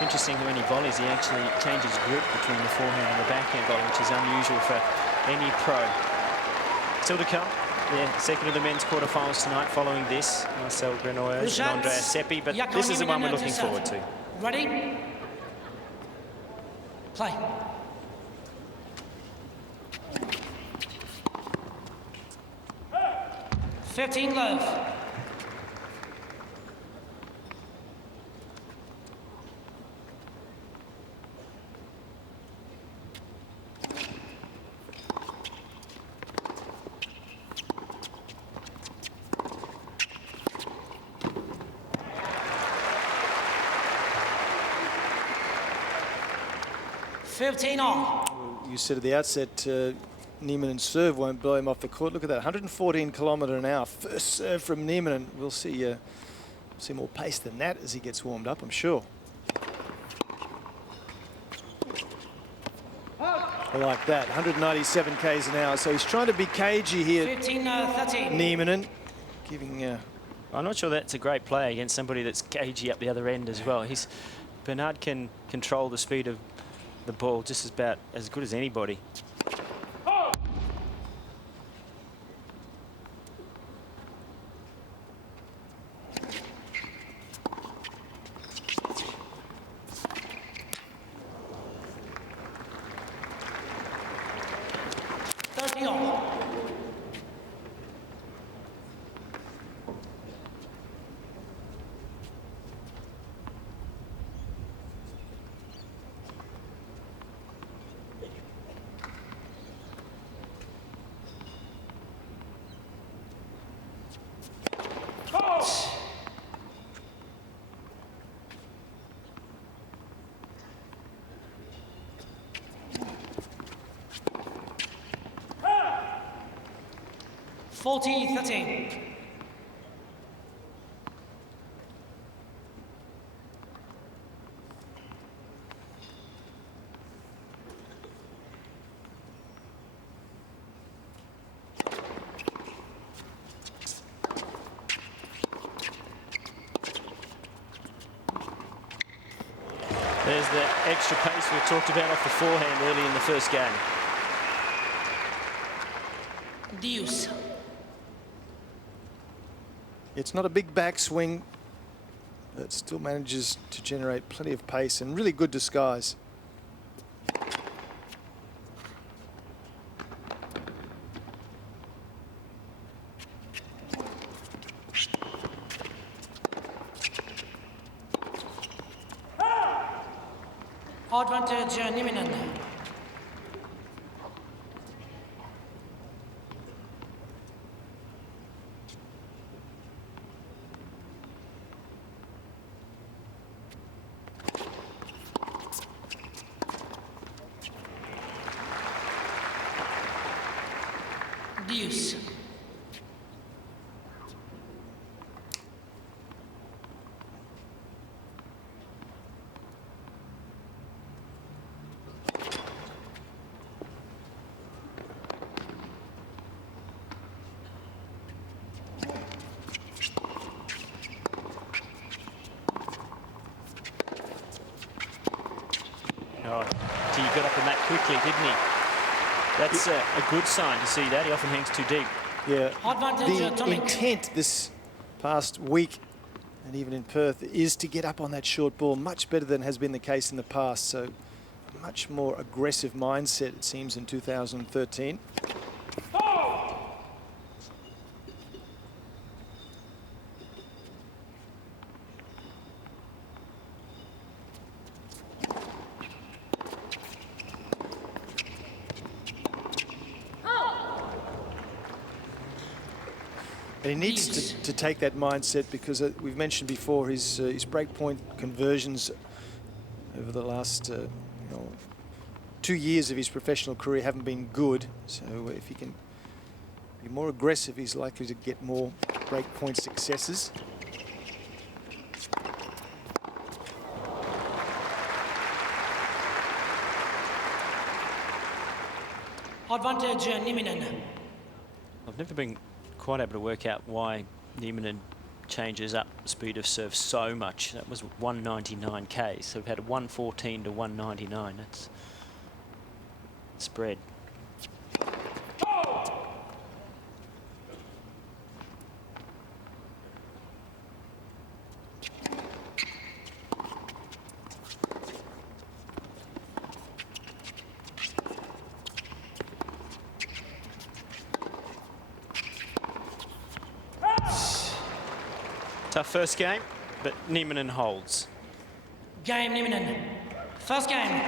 Interesting how when he volleys, he actually changes grip between the forehand and the backhand volley, which is unusual for any pro. Still to come, second of the men's quarterfinals tonight following this. Marcel Grenollers and Andreas Seppi, but this is the one we're looking forward to. Ready? Play. Fifteen love. You said at the outset, Nieminen's serve won't blow him off the court. Look at that, 114 kilometre an hour. First serve from Nieminen. We'll see more pace than that as he gets warmed up, I'm sure. I like that, 197 k's an hour. So he's trying to be cagey here. 15-13. Nieminen, giving. I'm not sure that's a great play against somebody that's cagey up the other end as well. Bernard can control the speed of the ball just about as good as anybody. There's the extra pace we talked about off the forehand early in the first game. Deuce. It's not a big backswing, but it still manages to generate plenty of pace and really good disguise. Advantage Nieminen. Deuce. Oh, he got up on that quickly, didn't he? That's a good sign to see that. He often hangs too deep. Yeah, Advantage, the Tomic. intent this past week and even in Perth is to get up on that short ball much better than has been the case in the past. So a much more aggressive mindset, it seems, in 2013. And he needs to take that mindset because we've mentioned before his breakpoint conversions over the last 2 years of his professional career haven't been good. So if he can be more aggressive, he's likely to get more breakpoint successes. Advantage Nieminen. I've never been quite able to work out why Nieminen changes up speed of serve so much. That was 199k, so we've had a 114 to 199. That's spread. Tough first game, but Nieminen holds. Game Nieminen. First game.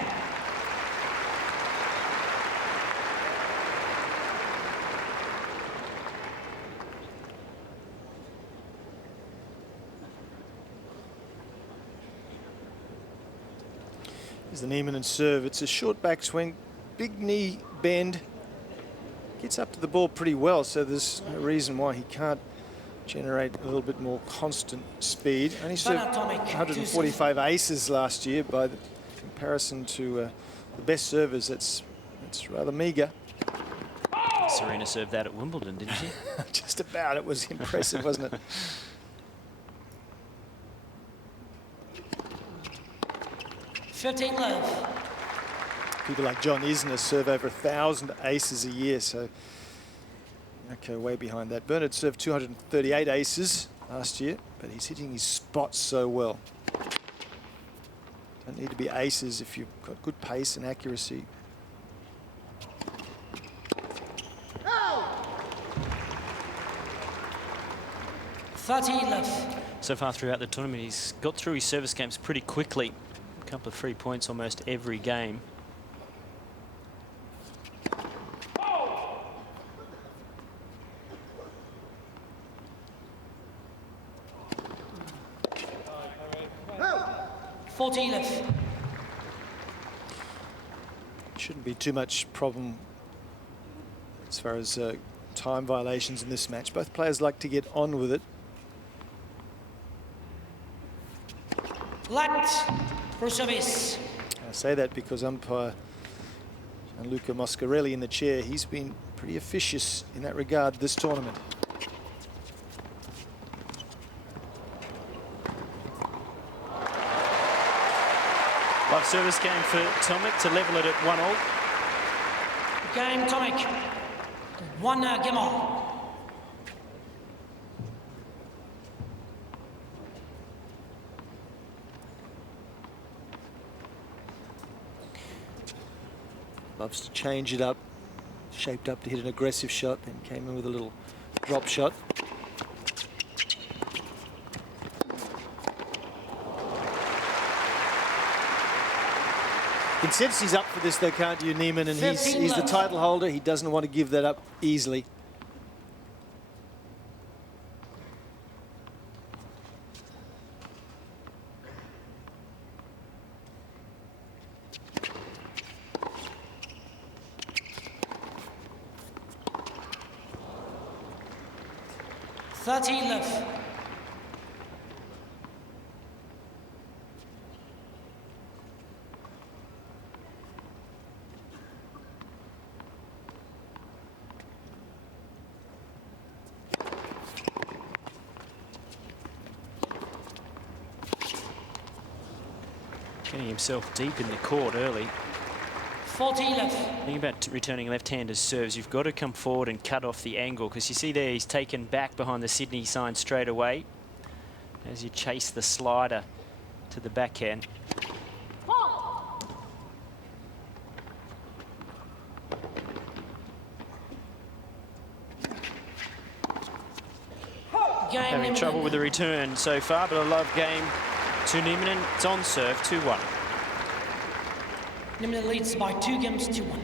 Here's the Nieminen serve. It's a short backswing, big knee bend. Gets up to the ball pretty well, so there's no reason why he can't generate a little bit more constant speed. Only served Tomic, 145 aces last year. By the comparison to the best servers, that's rather meagre. Serena served that at Wimbledon, didn't she? Just about. It was impressive, wasn't it? Fifteen love. People like John Isner serve over 1,000 aces a year, so okay, way behind that. Bernard served 238 aces last year, but he's hitting his spots so well. Don't need to be aces if you've got good pace and accuracy. Oh. 30 love. So far throughout the tournament, he's got through his service games pretty quickly. A couple of 3 points almost every game. Shouldn't be too much problem as far as time violations in this match. Both players like to get on with it. Light for service. I say that because umpire Gianluca Moscarelli in the chair, he's been pretty officious in that regard this tournament. Live service game for Tomic to level it at 1-all. Game Tomic. 1 game all. Loves to change it up. Shaped up to hit an aggressive shot, then came in with a little drop shot. You can sense he's up for this though, can't you, Nieminen? And he's the title holder. He doesn't want to give that up easily. left. Getting himself deep in the court early. 40 left. Think about returning left-handers serves. You've got to come forward and cut off the angle, because you see there he's taken back behind the Sydney sign straight away as you chase the slider to the backhand. Having trouble with the return so far, but a love game to Nieminen. It's on serve, 2-1. Nieminen leads by 2 games to 1.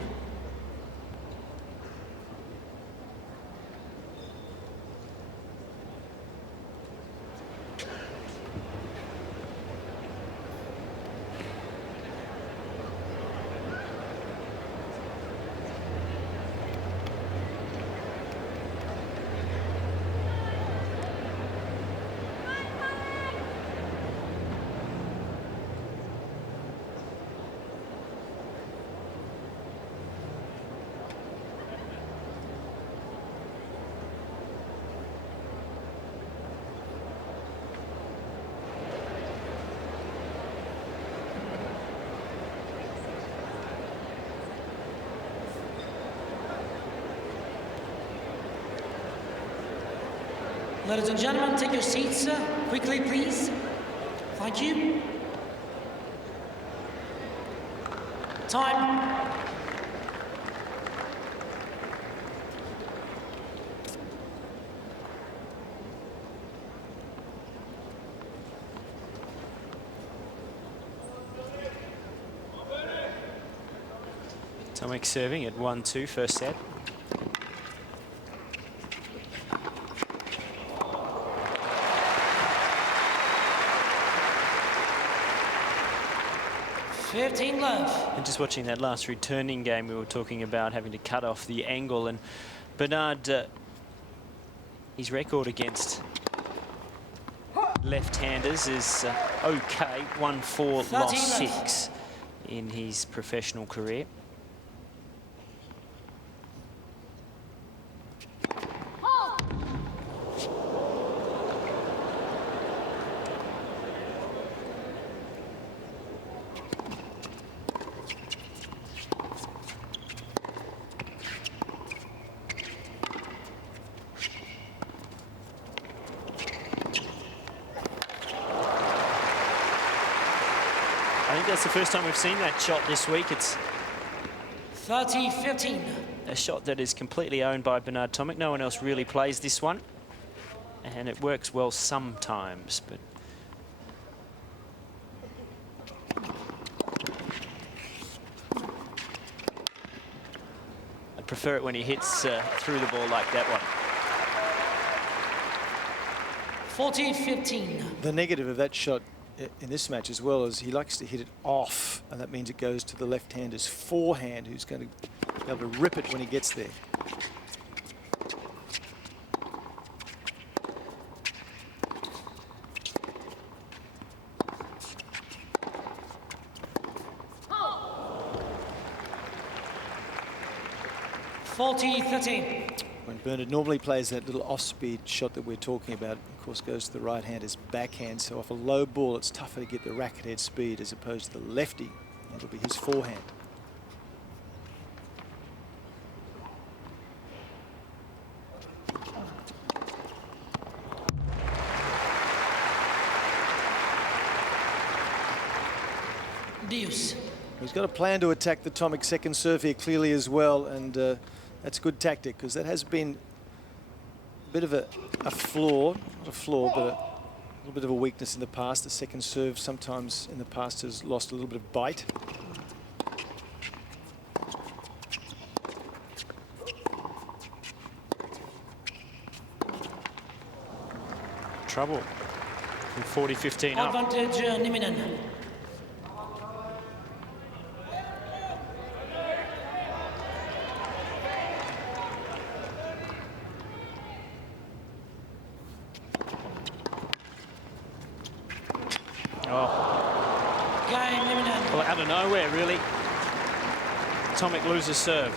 Ladies and gentlemen, take your seats quickly, please. Thank you. Time. Tomic serving at 1-2 first set. Love. And just watching that last returning game, we were talking about having to cut off the angle, and Bernard, his record against left-handers is okay, 1-4, lost 6 in his professional career. I think that's the first time we've seen that shot this week. It's 30-15. a shot that is completely owned by Bernard Tomic. No one else really plays this one, and it works well sometimes, but I'd prefer it when he hits through the ball like that one. 40-15. The negative of that shot in this match as well is he likes to hit it off, and that means it goes to the left-hander's forehand, who's going to be able to rip it when he gets there. When Bernard normally plays that little off-speed shot that we're talking about, of course, goes to the right-hander's backhand. So off a low ball, it's tougher to get the racket head speed as opposed to the lefty. It'll be his forehand. Deuce. He's got a plan to attack the Tomic second serve here clearly as well, and that's good tactic, because that has been a bit of a flaw, not a flaw, but a little bit of a weakness in the past. The second serve sometimes in the past has lost a little bit of bite. Trouble. From 40-15 up. Advantage Nieminen. Well, out of nowhere, really. Tomic loses serve.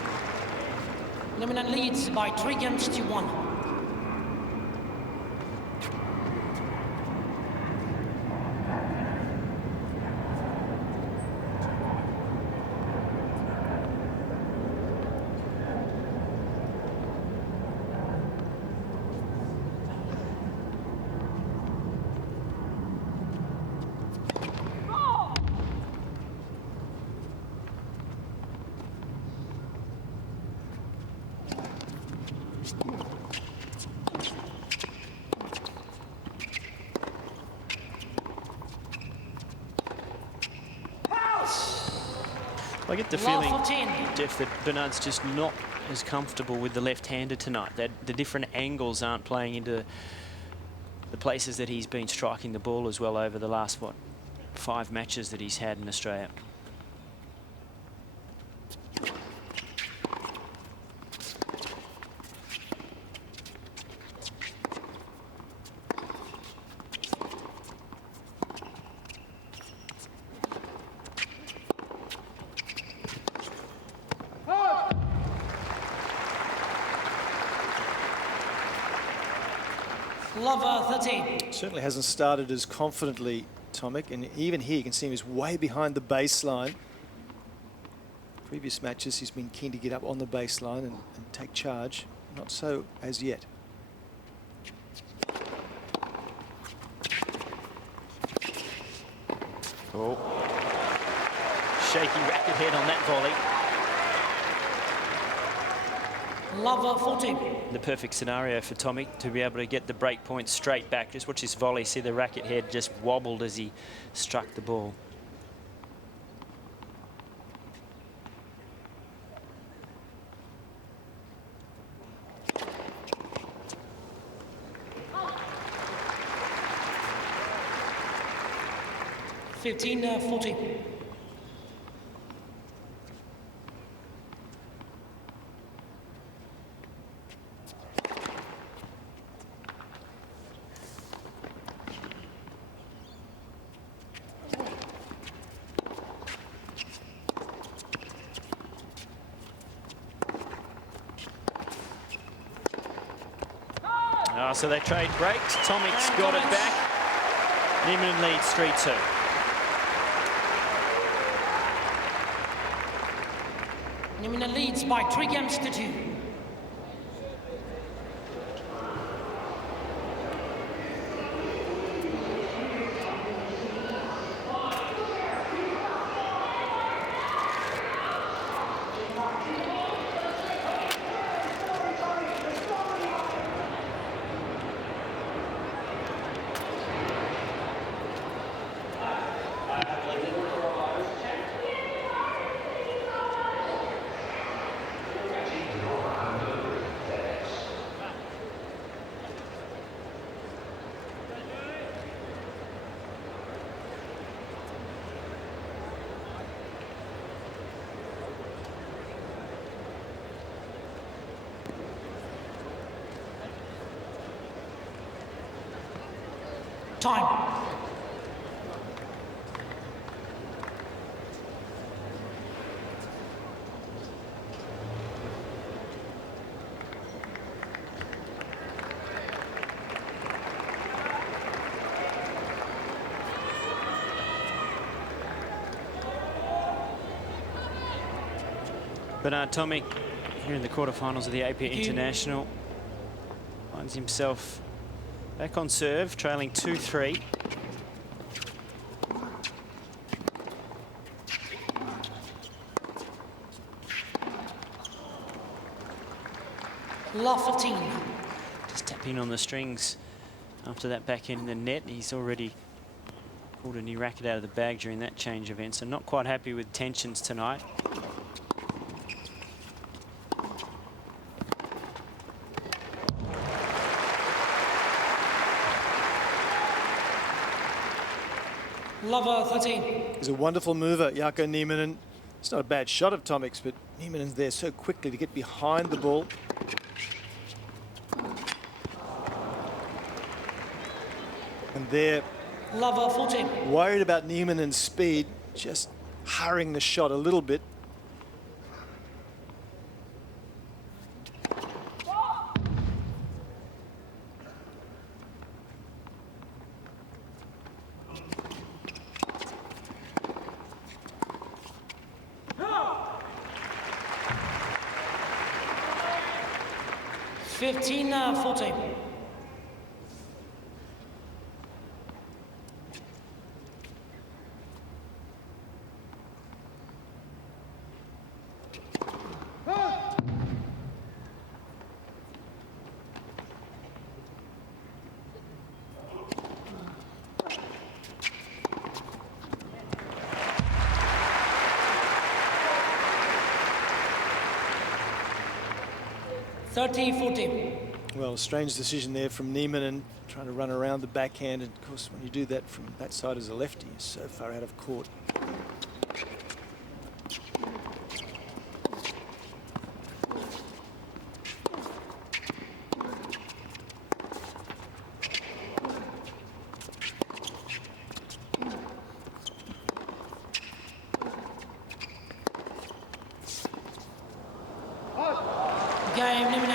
Nieminen leads by 3-1. I get the feeling, Jeff, that Bernard's just not as comfortable with the left-hander tonight. That the different angles aren't playing into the places that he's been striking the ball as well over the last, 5 matches that he's had in Australia. Certainly hasn't started as confidently, Tomic, and even here you can see him is way behind the baseline. Previous matches he's been keen to get up on the baseline and take charge. Not so as yet. Oh. Shaky racket head on that volley. Lover 14. The perfect scenario for Tomic to be able to get the break point straight back. Just watch this volley. See the racket head just wobbled as he struck the ball. Fifteen, 14. Oh, so they trade breaks. Tomic's got it back. Nieminen leads 3-2. Nieminen leads by 3 games to 2. Time. Bernard Tomic here in the quarterfinals of the Apia International finds himself back on serve, trailing 2-3. Love 15. Just tapping on the strings after that backhand in the net. He's already pulled a new racket out of the bag during that change event, so not quite happy with tensions tonight. Lover 13. He's a wonderful mover, Jarkko Nieminen. It's not a bad shot of Tomic's, but Nieminen's there so quickly to get behind the ball. And they're Lover 14. worried about Nieminen's speed, just hurrying the shot a little bit. Fifteen, 14. Well, a strange decision there from Nieminen, trying to run around the backhand. And of course, when you do that from that side as a lefty, you're so far out of court.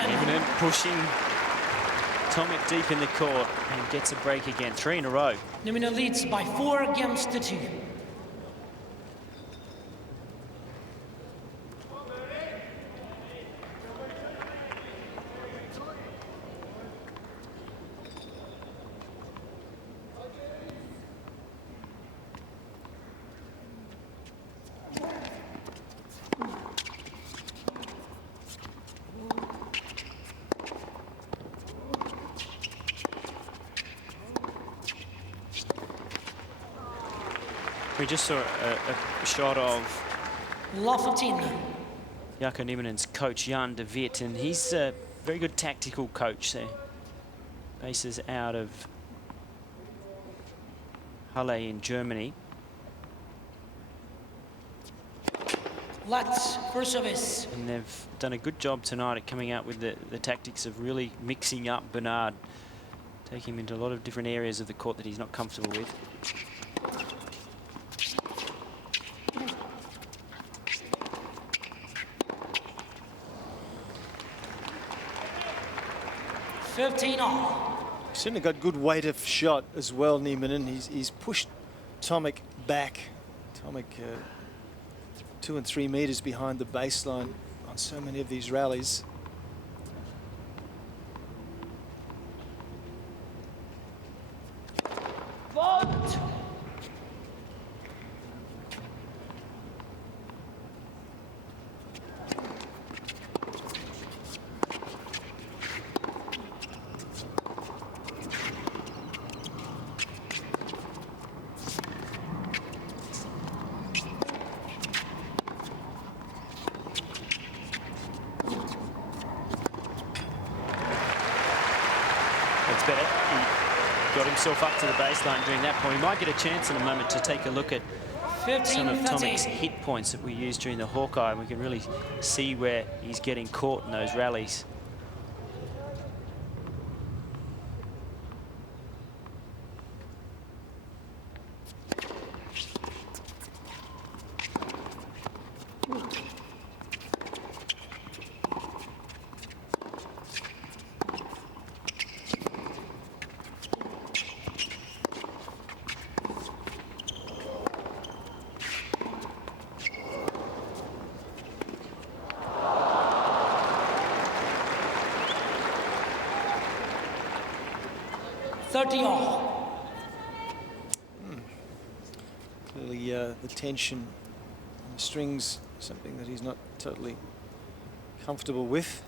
Nieminen pushing Tomic deep in the court and gets a break again. 3 in a row. Nieminen leads by 4 games to 2. we just saw a shot of Law 15. Jarkko Nieminen's coach, Jan de Witt, and he's a very good tactical coach there. Bases out of Halle in Germany. Let's for service. And they've done a good job tonight at coming out with the tactics of really mixing up Bernard, taking him into a lot of different areas of the court that he's not comfortable with. He's certainly got good weight of shot as well, Nieminen. He's pushed Tomic back. Tomic 2 and 3 meters behind the baseline on so many of these rallies. Vote. Better. He got himself up to the baseline during that point. He might get a chance in a moment to take a look at some of Tomic's hit points that we used during the Hawkeye, and we can really see where he's getting caught in those rallies. Clearly the tension on the strings, something that he's not totally comfortable with.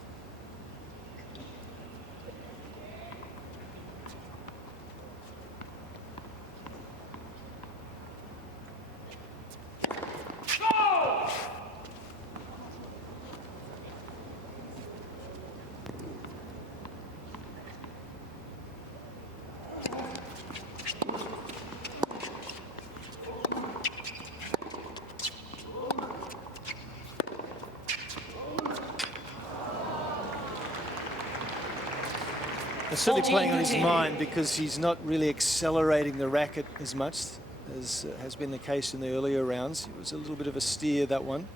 It's certainly playing on his mind because he's not really accelerating the racket as much as has been the case in the earlier rounds. It was a little bit of a steer, that one.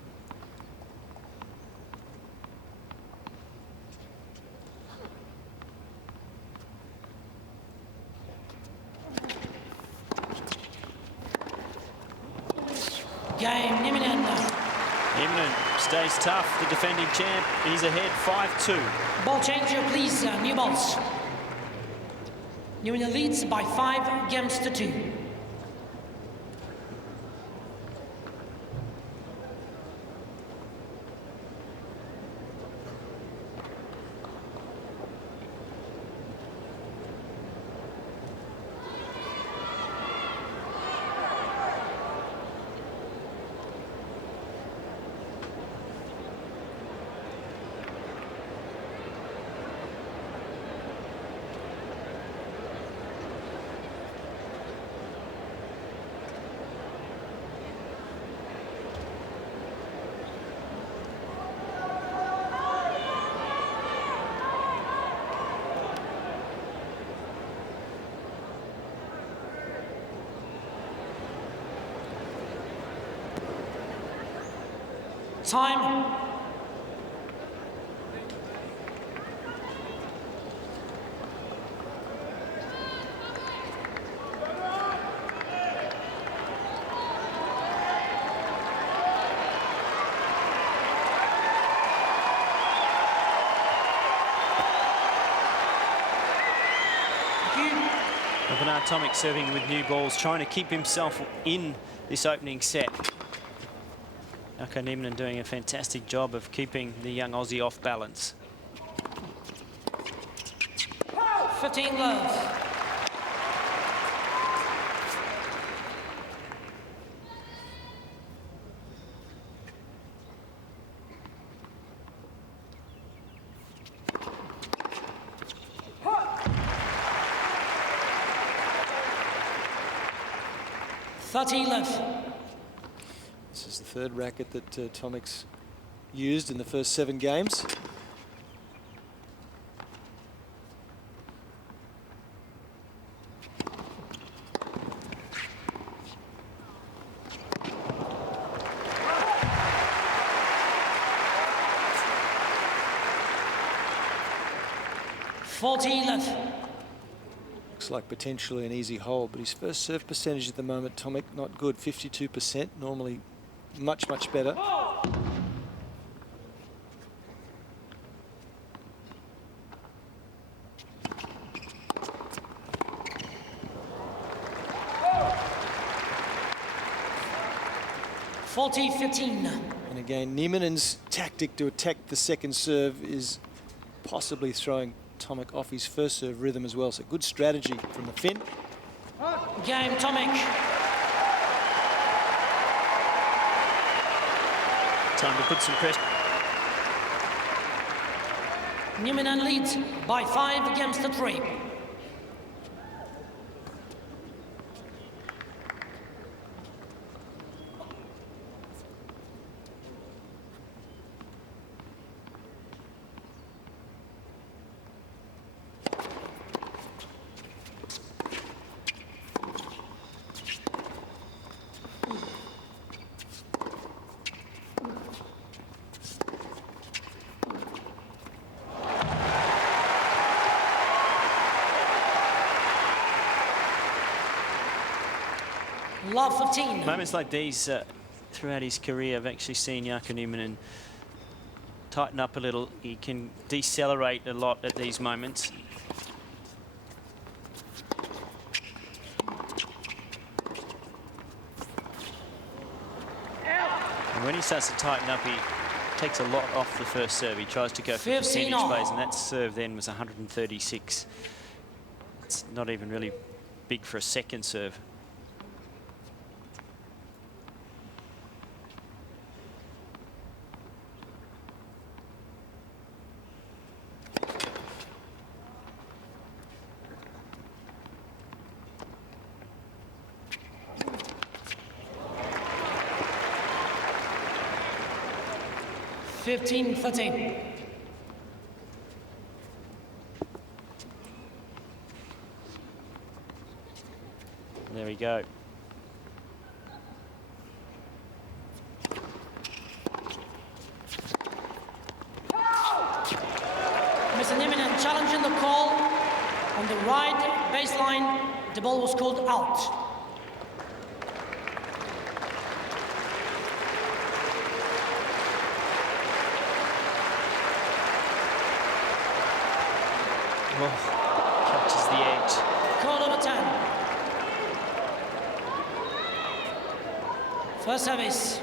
Game, Nieminen. Nieminen stays tough, the defending champ. He's ahead 5-2. Ball changer, please. New balls. Nieminen leads by 5 games to 2. Time. Bernard Tomic serving with new balls, trying to keep himself in this opening set. Jarkko Nieminen doing a fantastic job of keeping the young Aussie off balance. 15 love. 30 left. This is the third racket that Tomic's used in the first 7 games. Looks like potentially an easy hole, but his first serve percentage at the moment, Tomic, not good, 52%. Normally much, much better. And again, Nieminen's tactic to attack the second serve is possibly throwing Tomic off his first serve rhythm as well. So good strategy from the Finn. Game, Tomic. Time to put some pressure. Nieminen leads by 5 against the 3. Love 15. Moments like these throughout his career, I've actually seen Jarkko Nieminen tighten up a little. He can decelerate a lot at these moments. And when he starts to tighten up, he takes a lot off the first serve. He tries to go for percentage plays, and that serve then was 136. It's not even really big for a second serve. There we go. Mr. Nieminen challenging the call on the right baseline. The ball was called out. Oh, catches the edge. Call number 10. First service.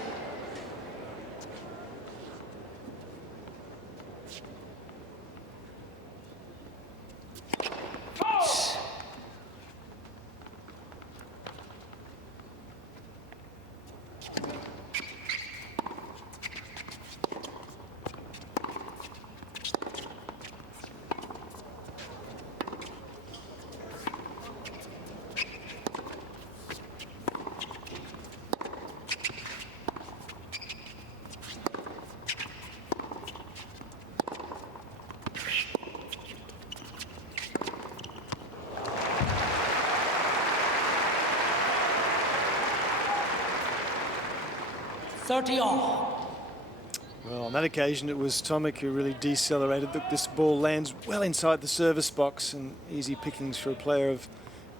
Well, on that occasion, it was Tomic who really decelerated. This ball lands well inside the service box, and easy pickings for a player of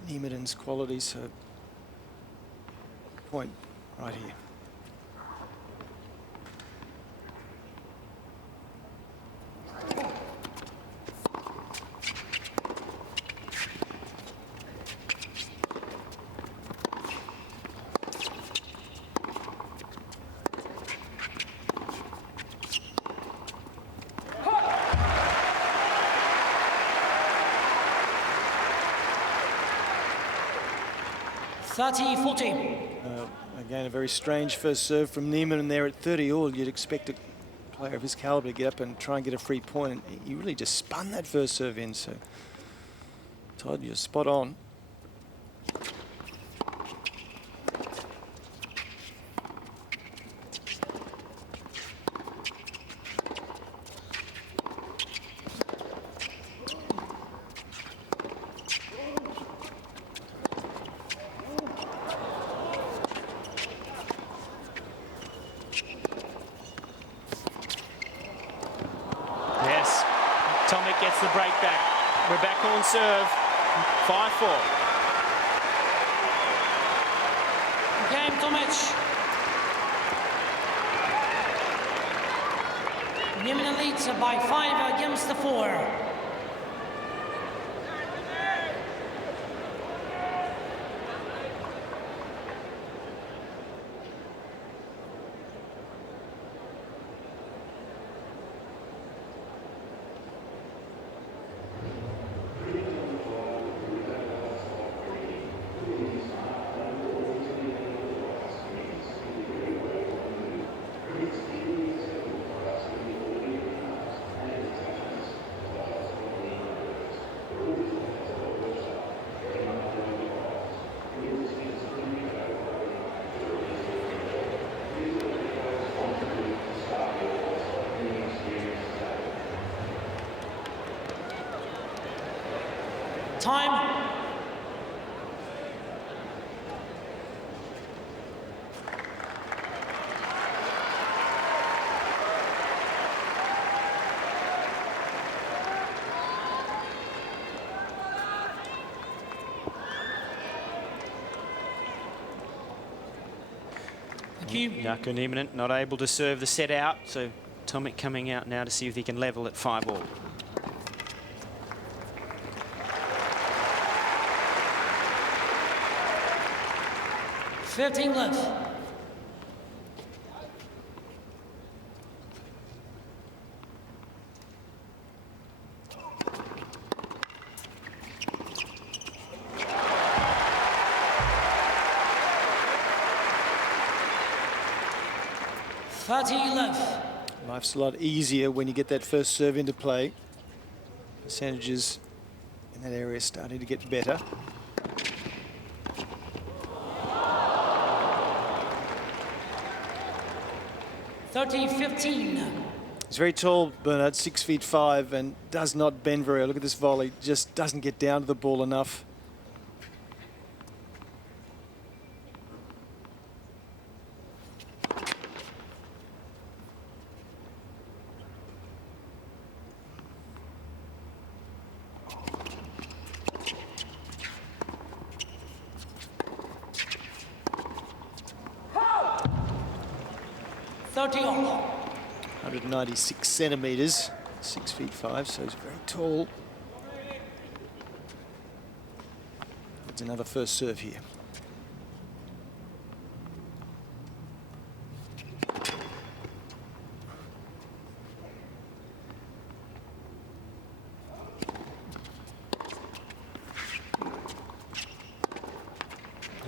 Nieminen's quality. So, point right here. Again, a very strange first serve from Nieminen there at 30 all. You'd expect a player of his caliber to get up and try and get a free point, and he really just spun that first serve in. So, Todd, you're spot on. gets the break back. We're back on serve. 5-4. Game, Tomic. Nieminen leads by 5 against the 4. Time. Jarkko Nieminen not able to serve the set out, so Tomic coming out now to see if he can level at 5-all. Fifteen left. Life's a lot easier when you get that first serve into play. Percentages in that area starting to get better. He's very tall, Bernard, 6'5", and does not bend very well. Look at this volley, just doesn't get down to the ball enough. All. 196 centimetres, 6'5", so he's very tall. It's another first serve here.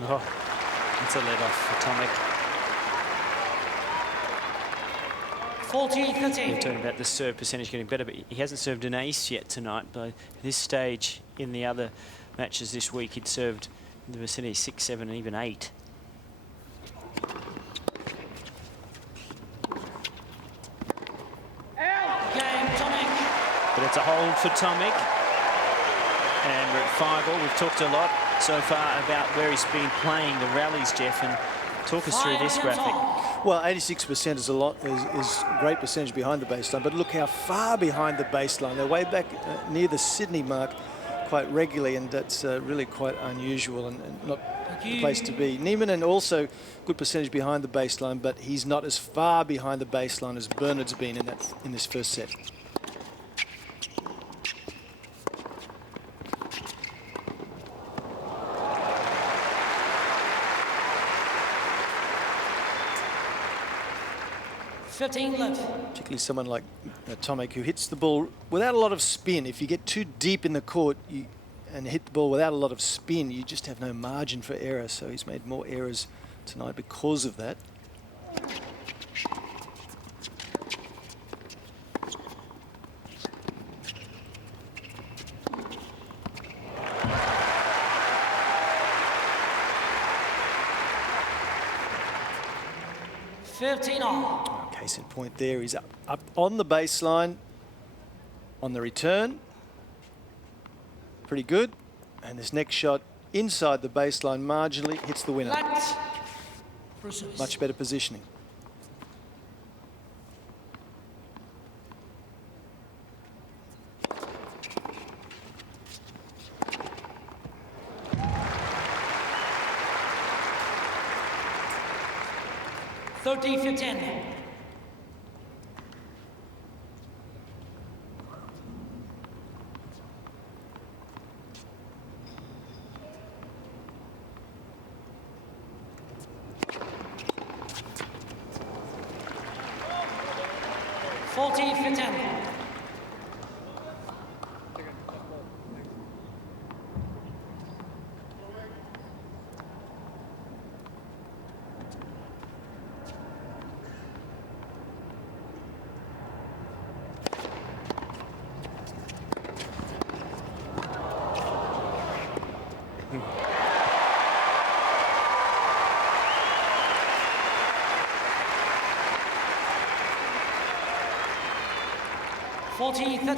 Oh, it's a let off for Tomic. 40-30. We're talking about the serve percentage getting better, but he hasn't served an ace yet tonight. By this stage in the other matches this week, he'd served in the vicinity 6, 7, and even 8. Game, Tomic. But it's a hold for Tomic. And we're at 5-all. We've talked a lot so far about where he's been playing the rallies, Jeff, and talk us through this graphic. Well, 86% is a lot, is a great percentage behind the baseline, but look how far behind the baseline. They're way back near the Sydney mark quite regularly, and that's really quite unusual and not the place to be. Nieminen also good percentage behind the baseline, but he's not as far behind the baseline as Bernard's been in this first set. Particularly someone like Tomic, who hits the ball without a lot of spin. If you get too deep in the court and hit the ball without a lot of spin, you just have no margin for error. So he's made more errors tonight because of that. Case in point there, he's up on the baseline on the return. Pretty good. And this next shot inside the baseline marginally hits the winner. Much better positioning. 30-15.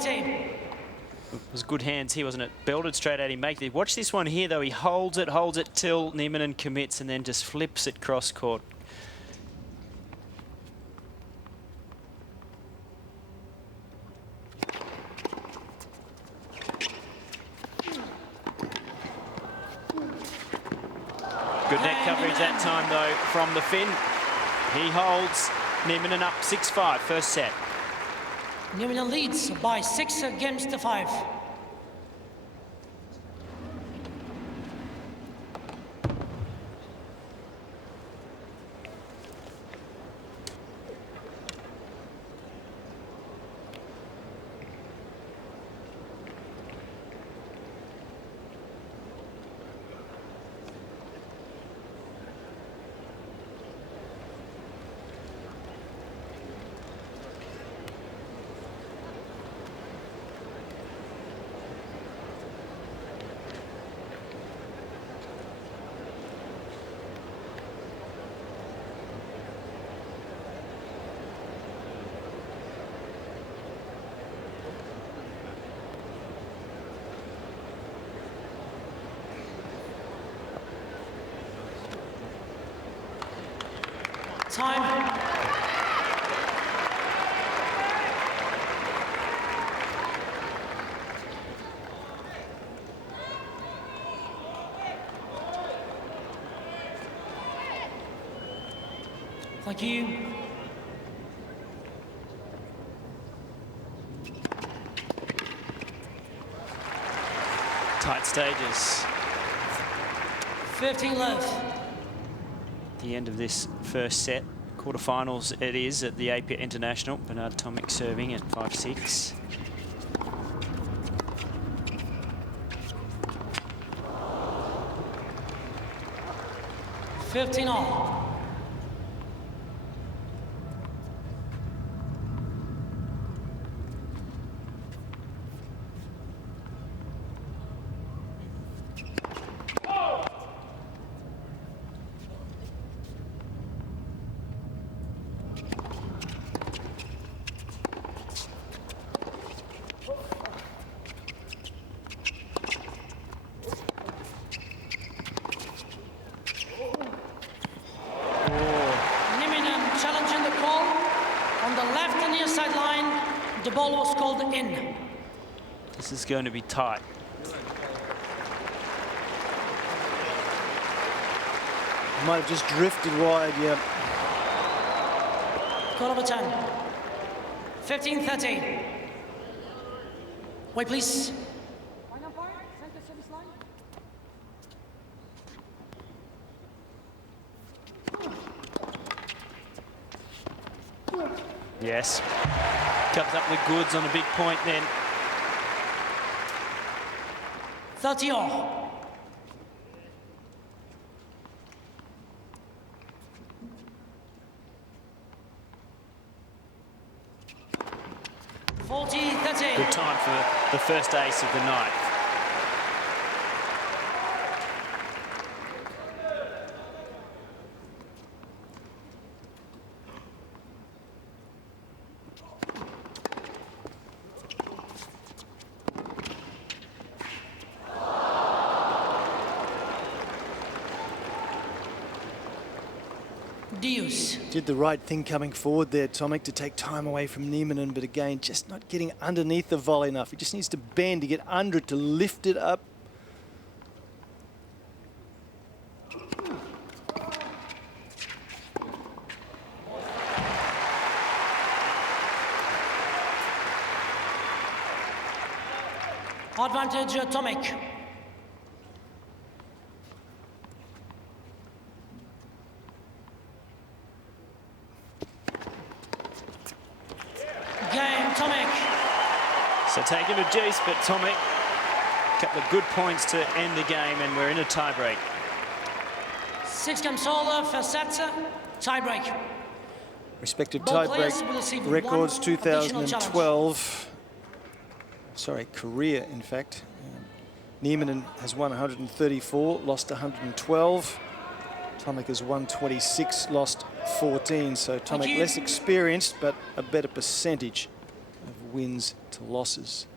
It was good hands here, wasn't it? Belted straight at him. Watch this one here, though. He holds it till Nieminen commits and then just flips it cross court. Good net coverage that time, though, from the Finn. He holds Nieminen up 6-5, first set. Nieminen leads by 6 against 5. Time. Thank you. Tight stages. 15 left. The end of this first set. Quarterfinals it is at the Apia International. Bernard Tomic serving at 5-6. $15 all. The ball was called in. This is going to be tight. Might have just drifted wide, yeah. Call of a 10. 15-13. Wait, please. Yes. Comes up with goods on a big point then. 30 all. Good time for the first ace of the night. Did the right thing coming forward there, Tomic, to take time away from Nieminen, but again, just not getting underneath the volley enough. He just needs to bend to get under it, to lift it up. Advantage Tomic. Game, Tomic. So taking a deuce, but Tomic, a couple of good points to end the game, and we're in a tiebreak. 6-game solo, first set, tiebreak. Respective Both players will tiebreak receive records, one additional 2012. Sorry, career, in fact. Nieminen has won 134, lost 112. Tomic has won 26, lost 14. So Tomic less experienced, but a better percentage of wins to losses.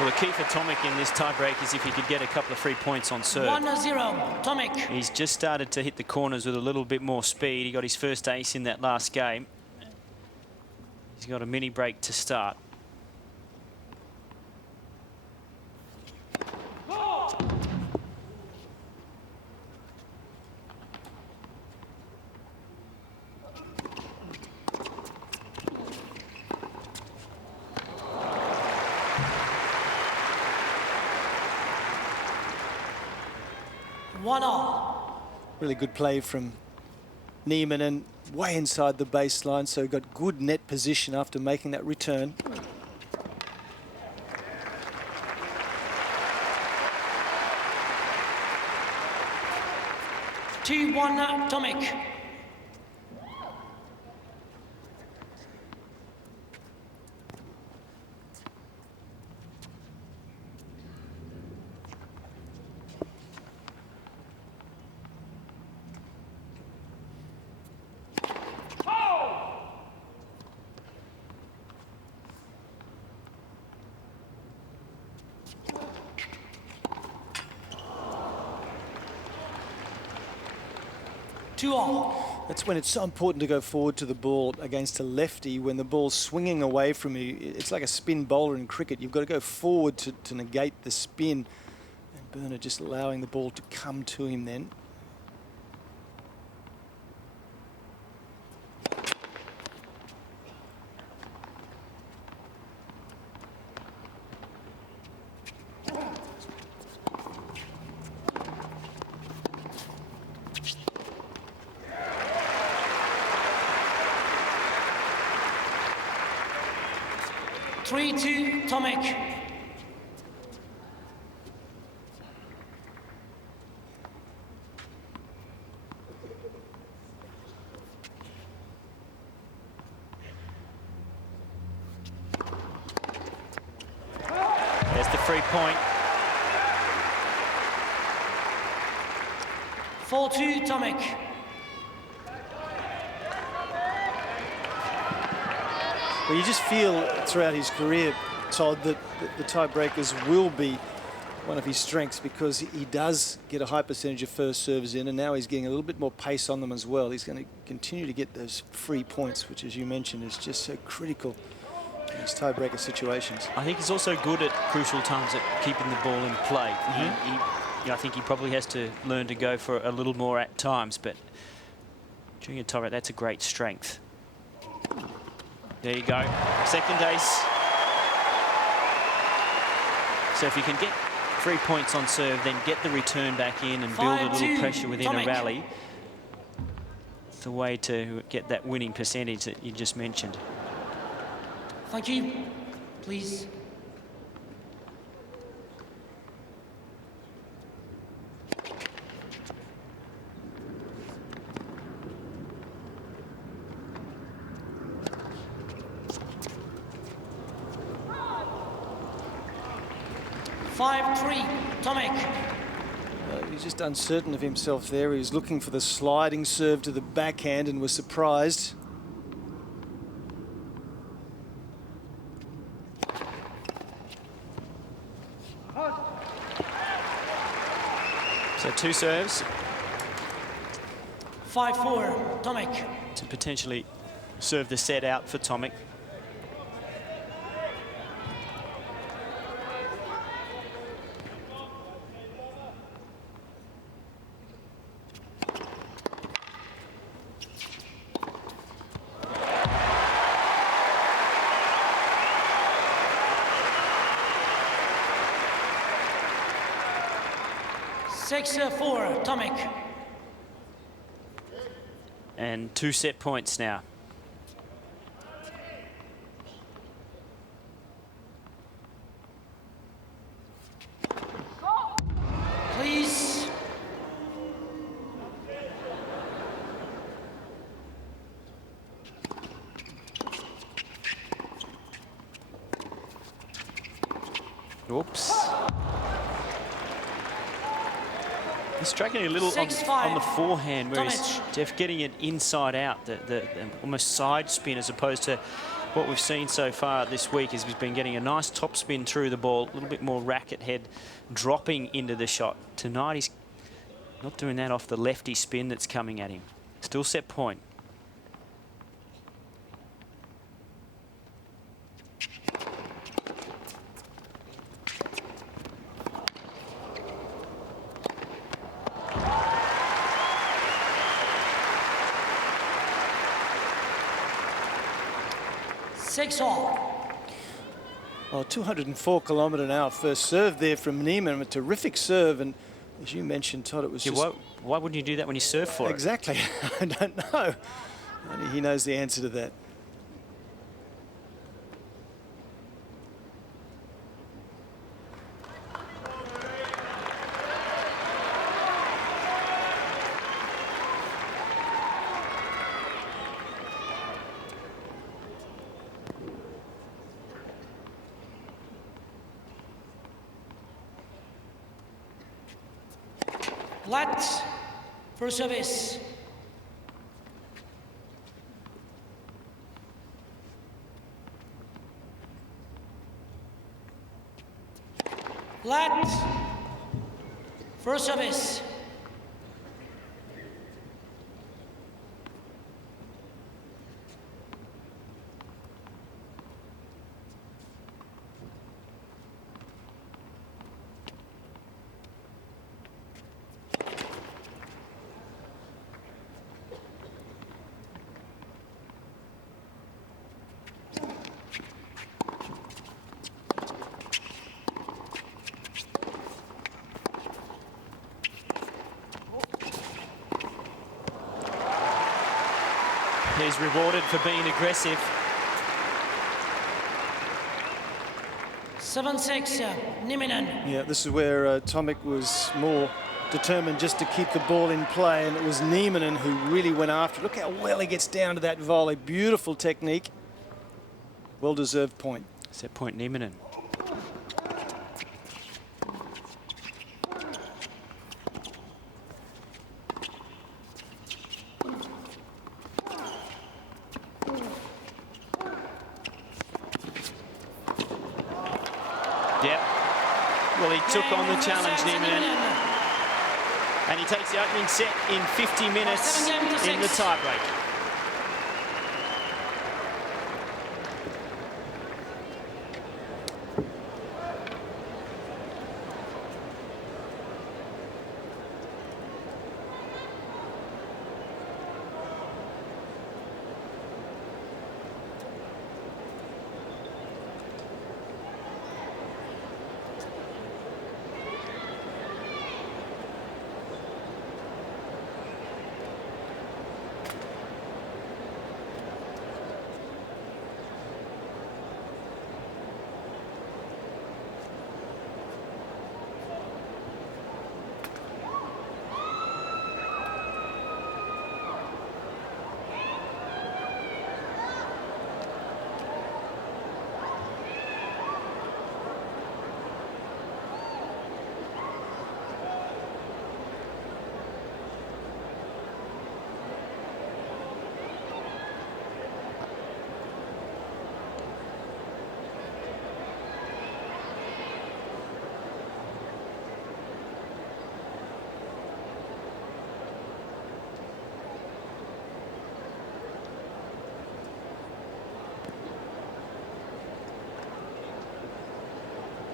Well, the key for Tomic in this tiebreak is if he could get a couple of free points on serve. 1-0, Tomic. He's just started to hit the corners with a little bit more speed. He got his first ace in that last game. He's got a mini break to start. Really good play from Nieminen, way inside the baseline, so he got good net position after making that return. Tomic. That's when it's so important to go forward to the ball against a lefty when the ball's swinging away from you. It's like a spin bowler in cricket. You've got to go forward to negate the spin. And Burner just allowing the ball to come to him then. Tomic. There's the free point. 4-2, Tomic. Well, you just feel throughout his career, Todd, that the tiebreakers will be one of his strengths because he does get a high percentage of first serves in, and now he's getting a little bit more pace on them as well. He's going to continue to get those free points, which, as you mentioned, is just so critical in these tiebreaker situations. I think he's also good at crucial times at keeping the ball in play. I think he probably has to learn to go for a little more at times, but during a tiebreak, that's a great strength. There you go, second ace. So if you can get 3 points on serve, then get the return back in and build a little pressure within a rally, it's the way to get that winning percentage that you just mentioned. Thank you. Please. Tomic. He's just uncertain of himself there. He was looking for the sliding serve to the backhand and was surprised. So 2 serves. 5-4, Tomic. To potentially serve the set out for Tomic. 6-4, Tomic. And 2 set points now. Please. Oops. He's striking a little on the forehand, where he's Jeff getting it inside out, the almost side spin, as opposed to what we've seen so far this week is he's been getting a nice top spin through the ball, a little bit more racket head dropping into the shot. Tonight he's not doing that off the lefty spin that's coming at him. Still set point. Oh, 204 km/h first serve there from Nieminen, a terrific serve, and as you mentioned, Todd, it was just... Why wouldn't you do that when you serve for exactly. I don't know. Only he knows the answer to that. Flat for service. Flat for service. He's rewarded for being aggressive. 7-6, Nieminen. Yeah, this is where Tomic was more determined just to keep the ball in play, and it was Nieminen who really went after it. Look how well he gets down to that volley. Beautiful technique. Well-deserved point. Set point, Nieminen. Yep. Well, he took on the challenge, Nieminen. And he takes the opening set in 50 minutes in the tiebreak.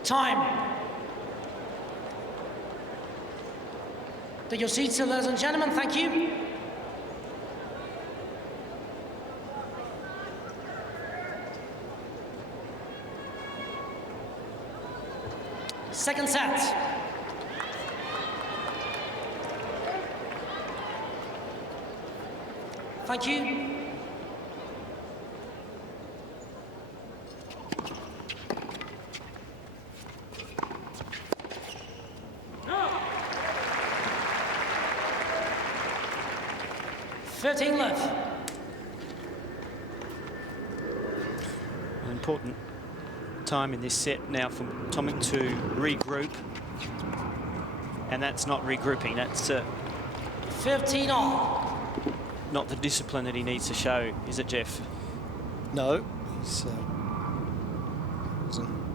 Time. Take your seats, ladies and gentlemen. Thank you. Second set. Thank you. No. 13 left. An important time in this set now for Tomic to regroup. And that's not regrouping, that's 15 all. not the discipline that he needs to show, is it, Jeff? No, it's a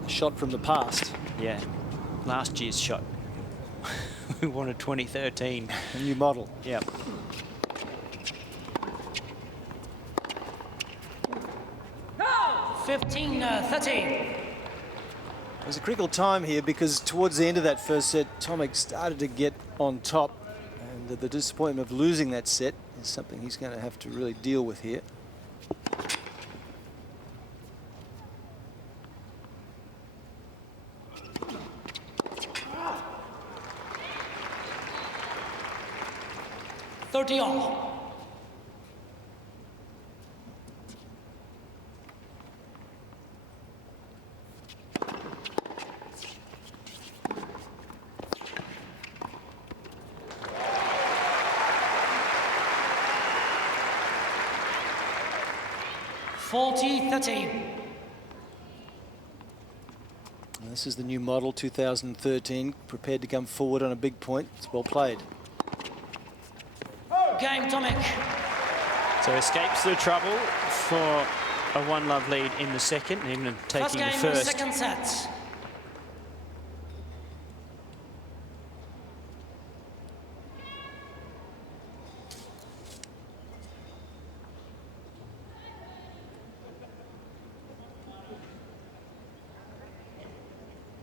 shot from the past. Yeah, last year's shot. We wanted 2013. A new model. Yeah. No. 15-13. There's a critical time here because towards the end of that first set, Tomic started to get on top, and the disappointment of losing that set is something he's going to have to really deal with here. All. 40-13. This is the new model, 2013, prepared to come forward on a big point. It's well played. Game, Tomic. So escapes the trouble for a 1-love lead in the second, even taking First game, the first. second set.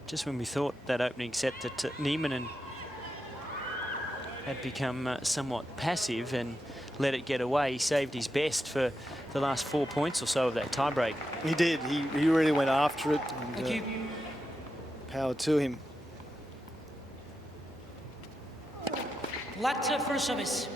Just when we thought that opening set that Nieminen had become somewhat passive and let it get away, he saved his best for the last 4 points or so of that tiebreak. He did. He really went after it. And, Thank you. power to him. Latte for service.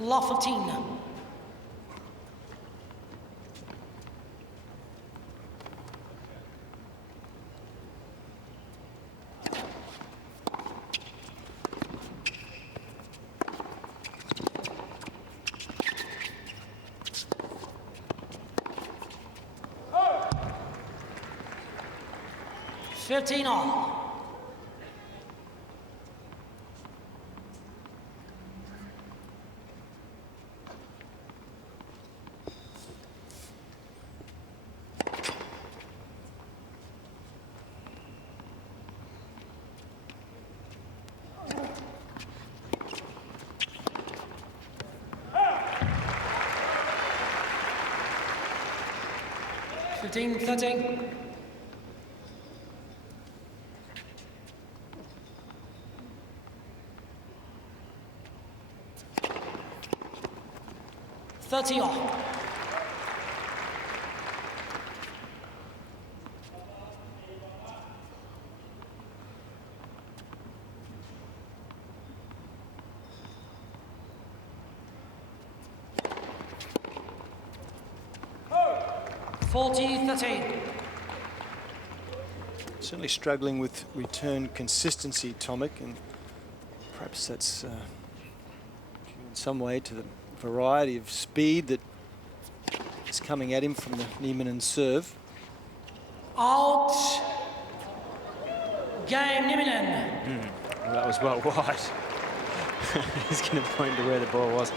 Law 15. Oh. 15 all. Fifteen, 13. All. 40-13. Certainly struggling with return consistency, Tomic, and perhaps that's due in some way to the variety of speed that is coming at him from the Nieminen serve. Out. Game, Nieminen. Well, that was well wide. He's going to point to where the ball was.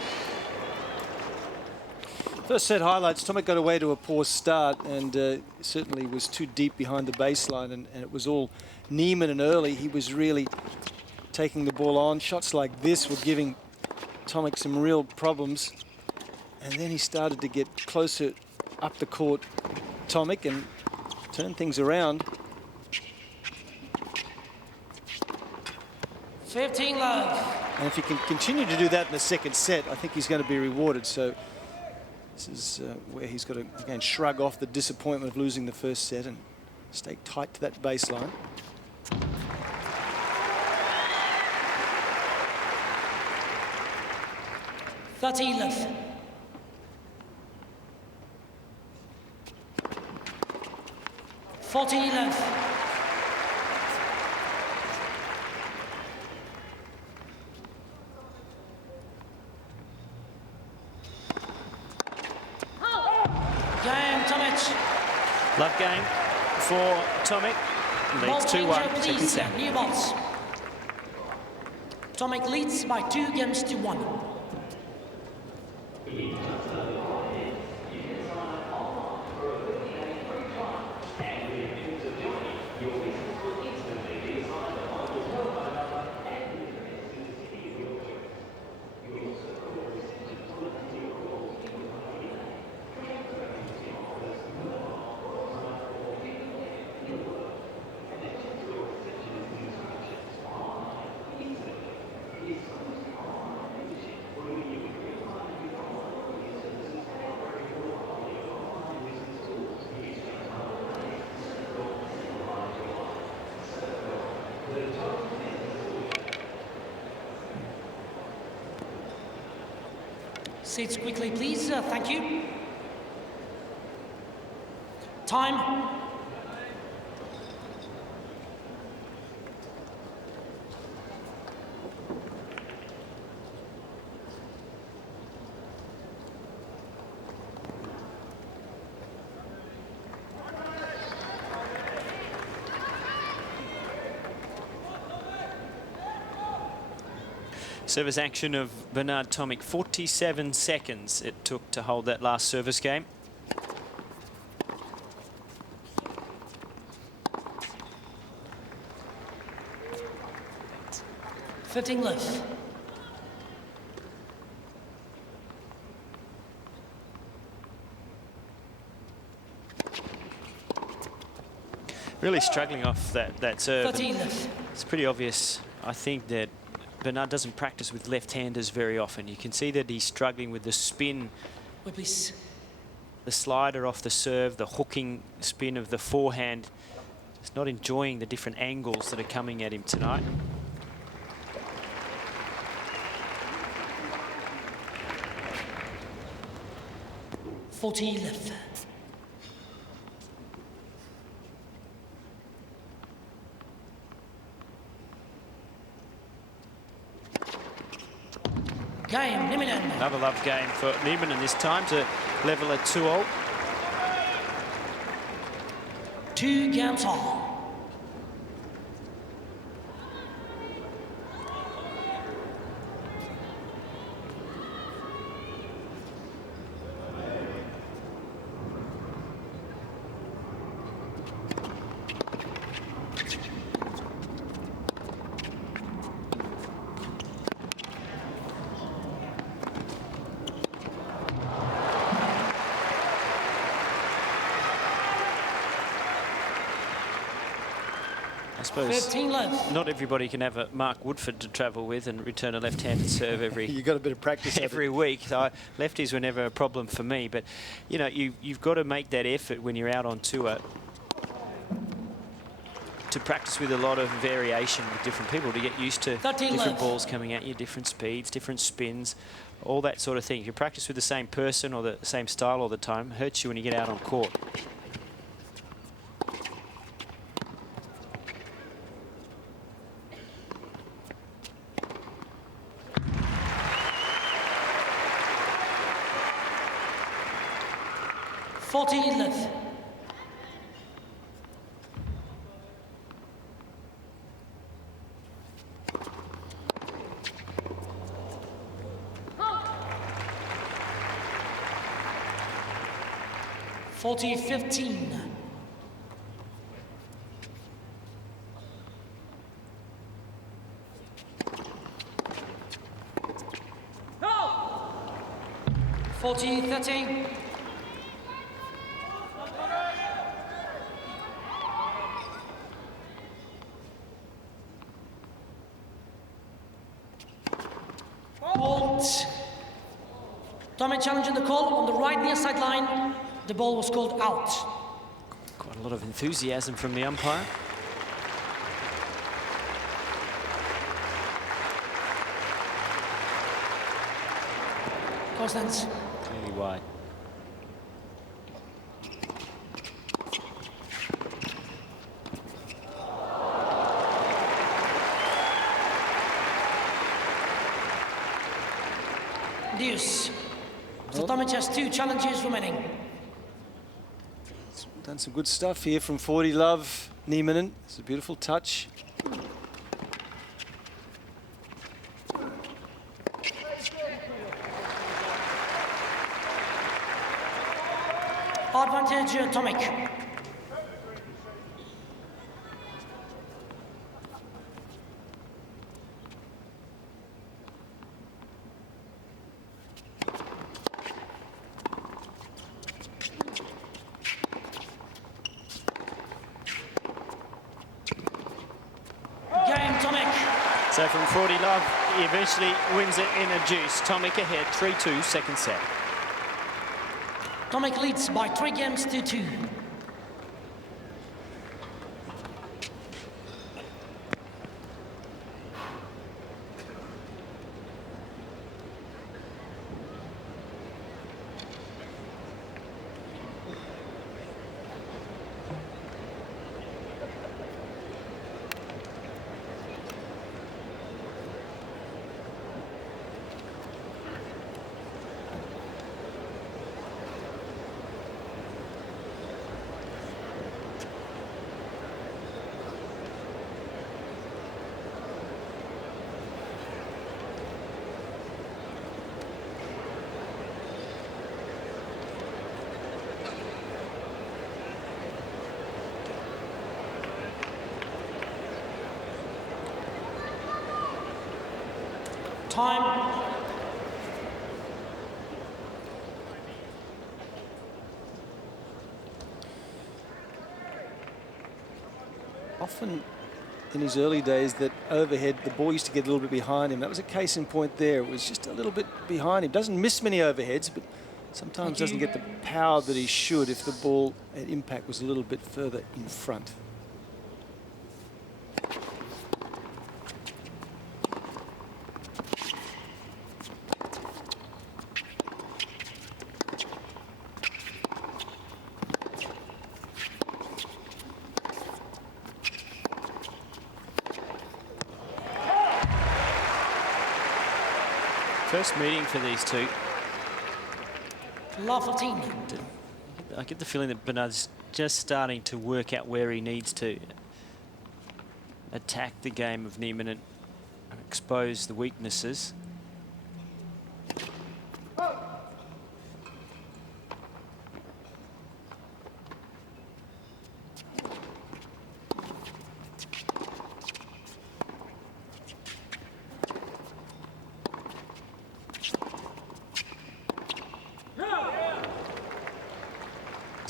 First set highlights, Tomic got away to a poor start and certainly was too deep behind the baseline, and it was all Nieminen early. He was really taking the ball on. Shots like this were giving Tomic some real problems. And then he started to get closer up the court, Tomic, and turn things around. 15 love. And if he can continue to do that in the second set, I think he's going to be rewarded. So this is where he's got to, again, shrug off the disappointment of losing the first set and stay tight to that baseline. love. 40 love. Game, Tomic. Love game for Tomic. Leads 2-1. Second set. New balls. Tomic leads by 2 games to 1. Seats quickly, please. Thank you. Time. Service action of Bernard Tomic. 47 seconds it took to hold that last service game. left. Really struggling off that serve. 13 left. It's pretty obvious, I think, that Bernard doesn't practice with left-handers very often. You can see that he's struggling with the spin, Please. the slider off the serve, the hooking spin of the forehand. Just not enjoying the different angles that are coming at him tonight. left. Game, Nieminen. Another love game for Nieminen this time to level at 2-all. 2 games all. I suppose 15 left. not everybody can have a Mark Woodford to travel with and return a left-handed serve You got a bit of practice every week. So lefties were never a problem for me, but you know, you've got to make that effort when you're out on tour to practice with a lot of variation with different people, to get used to different balls coming at you, different speeds, different spins, all that sort of thing. If you practice with the same person or the same style all the time, it hurts you when you get out on court. left. Forty 15. No. 40 13. Tomic challenging the call on the right near sideline. The ball was called out. Quite a lot of enthusiasm from the umpire. Constance. Clearly wide. Deuce. So Tomic has 2 challenges remaining. Done some good stuff here from 40 Love. Nieminen. It's a beautiful touch. Advantage Tomic. So from 40 Love, he eventually wins it in a deuce. Tomic ahead, 3-2, second set. Tomic leads by 3 games to 2. Time. Often in his early days that overhead, the ball used to get a little bit behind him. That was a case in point there. It was just a little bit behind him. Doesn't miss many overheads, but sometimes doesn't get the power that he should if the ball at impact was a little bit further in front. First meeting for these two. Love 14. I get the feeling that Bernard's just starting to work out where he needs to attack the game of Nieminen and expose the weaknesses.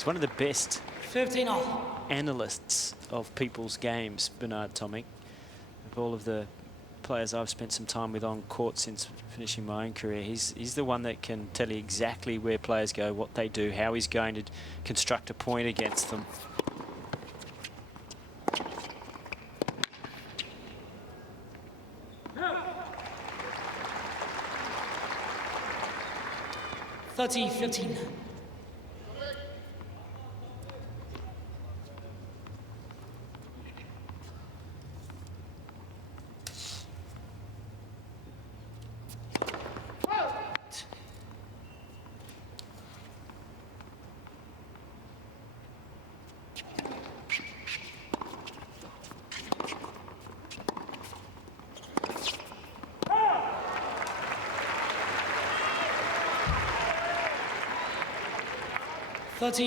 One of the best 15-all analysts of people's games, Bernard Tomic. Of all of the players I've spent some time with on court since finishing my own career, he's the one that can tell you exactly where players go, what they do, how he's going to construct a point against them. Thirty 15.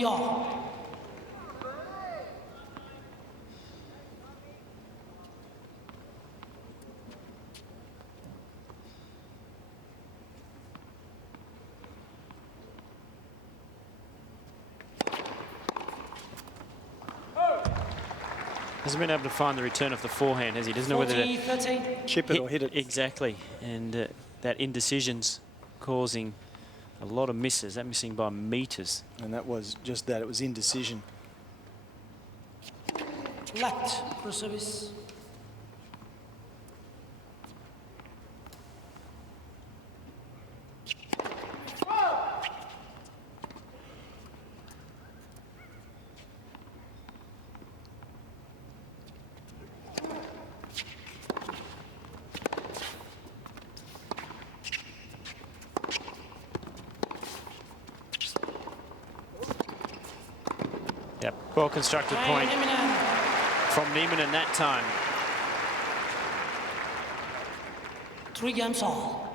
All. Hasn't been able to find the return of the forehand, has he? Doesn't know whether to 30. Chip it or hit it. Exactly. And that indecision's causing a lot of misses. That missing by meters. And that was just that. It was indecision. Let for service. Yep, well constructed point from Nieminen that time. 3 games all.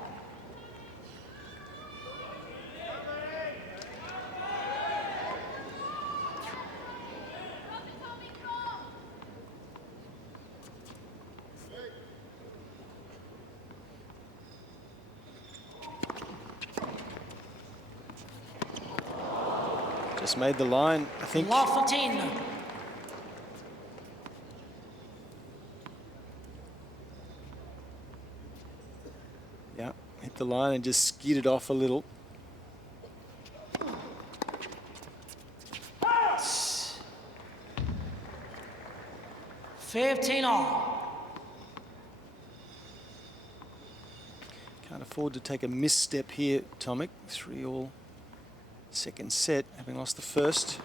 Just made the line, I think. Law 14. Yeah, hit the line and just skidded off a little. It's 15 all. Can't afford to take a misstep here, Tomic. 3 all. Second set, having lost the first.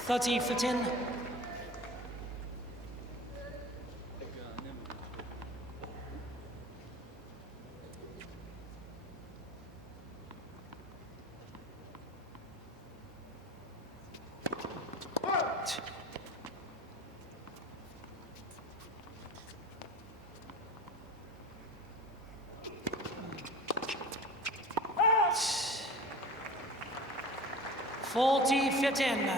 Thirty 15. Forty 15.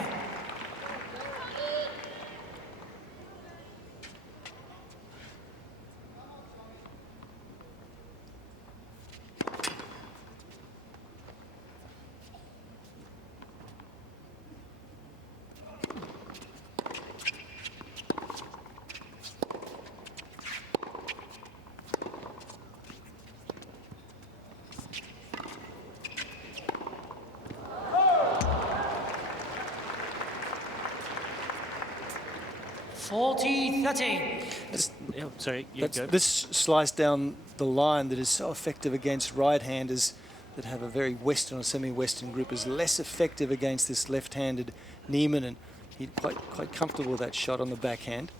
Sorry, you go. This slice down the line that is so effective against right-handers that have a very Western or semi-Western grip is less effective against this left-handed Nieminen. He's quite comfortable with that shot on the backhand.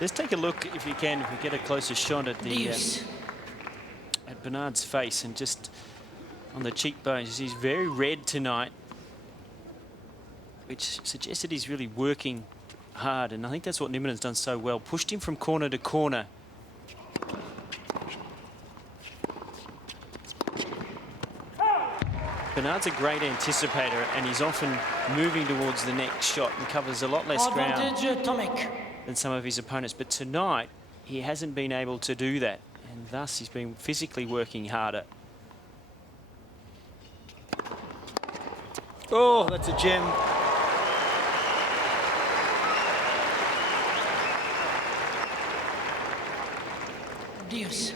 Just take a look, if you can, if we get a closer shot at the at Bernard's face and just on the cheekbones. He's very red tonight, which suggests that he's really working hard, and I think that's what Nieminen's done so well. Pushed him from corner to corner. Bernard's a great anticipator, and he's often moving towards the next shot and covers a lot less ground Tomic. than some of his opponents. But tonight, he hasn't been able to do that, and thus he's been physically working harder. Oh, that's a gem. Deuce.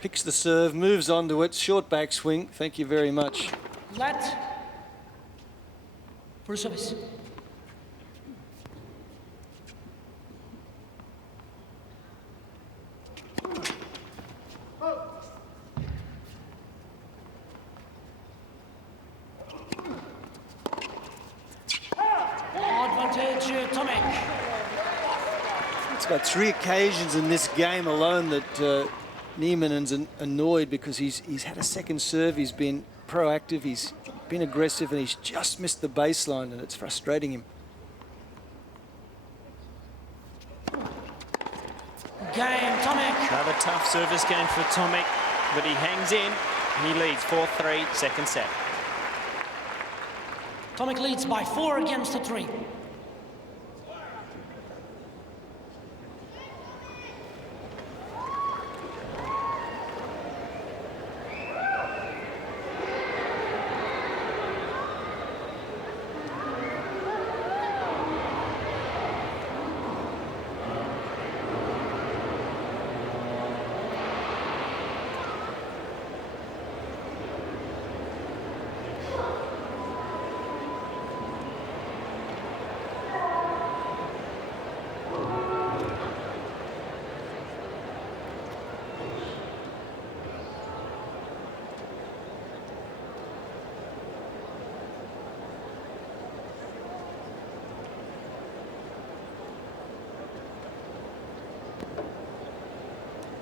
Picks the serve, moves onto it, short backswing. Thank you very much. Let for service. Advantage Tomic. It's about 3 occasions in this game alone that Nieminen's annoyed because he's had a second serve, he's been proactive, he's been aggressive, and he's just missed the baseline, and it's frustrating him. Game Tomic. Another tough service game for Tomic, but he hangs in. He leads 4-3, second set. Tomic leads by 4 against 3.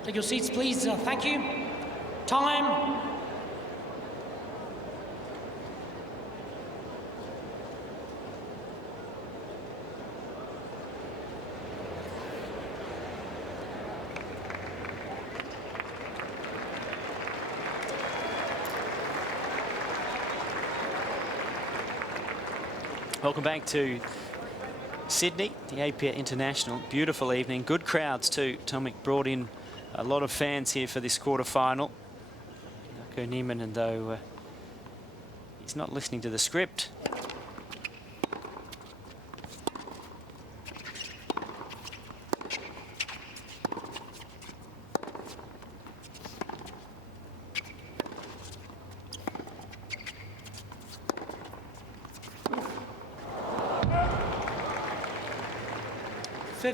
Take your seats, please. Thank you. Time. Welcome back to Sydney, the Apia International. Beautiful evening, good crowds too. Tomic brought in a lot of fans here for this quarterfinal. Jarkko Nieminen, though, he's not listening to the script.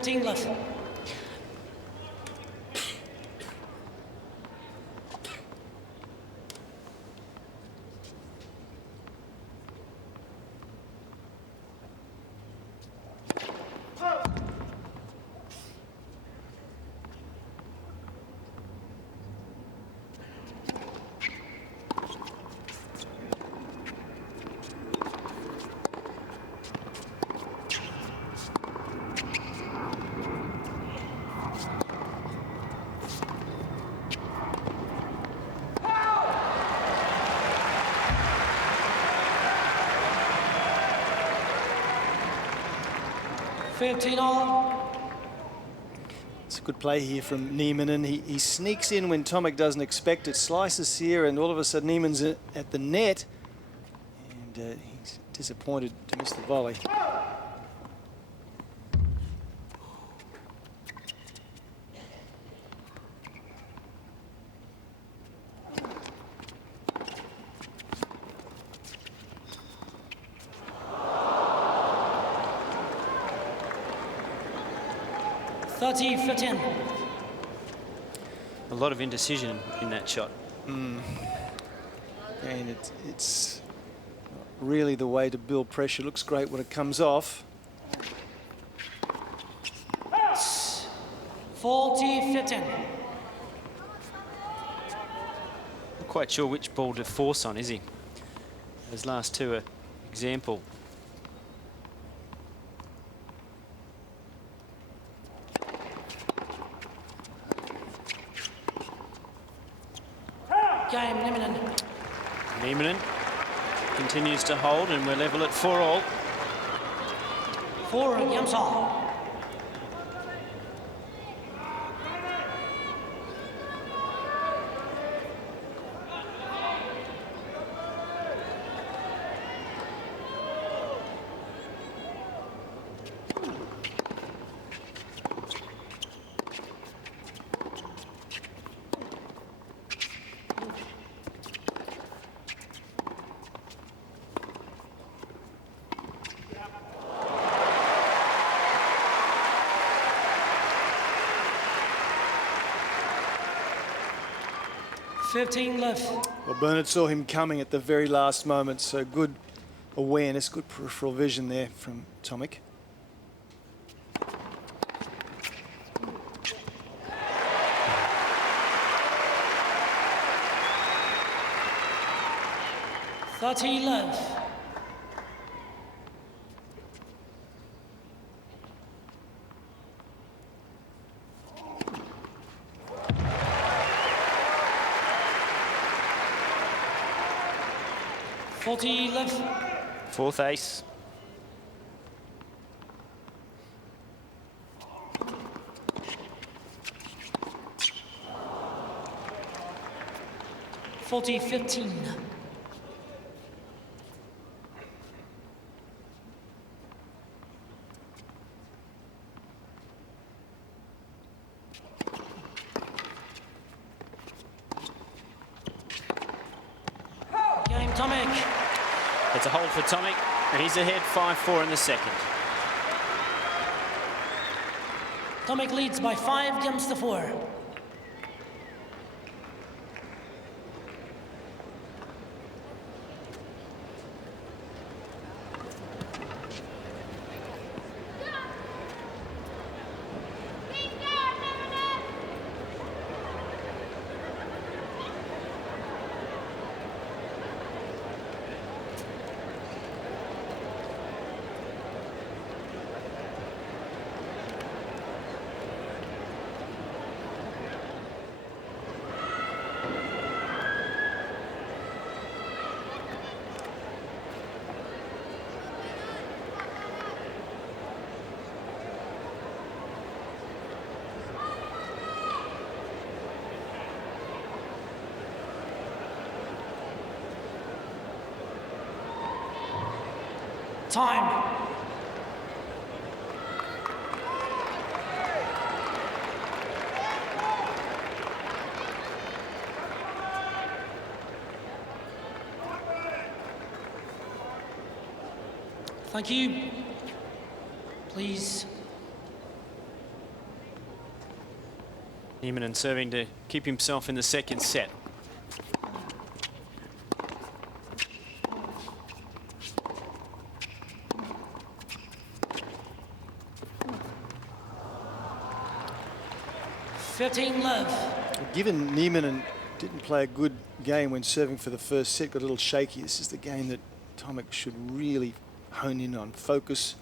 Left. It's a good play here from Nieminen. He sneaks in when Tomic doesn't expect it, slices here, and all of a sudden Nieminen's at the net. And he's disappointed to miss the volley. A lot of indecision in that shot. And it's not really the way to build pressure. Looks great when it comes off. 40-15. Not quite sure which ball to force on, is he? Those last two are example. Game, Nieminen. Nieminen continues to hold, and we're level at 4-all. 4 against all. Left. Well, Bernard saw him coming at the very last moment, so good awareness, good peripheral vision there from Tomic. Left. Left. Fourth ace. (40-15). Game Tomic. It's a hold for Tomic, and he's ahead 5-4 in the second. Tomic leads by 5 games to 4. Time. Thank you. Please. Nieminen serving to keep himself in the second set. Given Nieminen didn't play a good game when serving for the first set, got a little shaky, this is the game that Tomic should really hone in on, focus.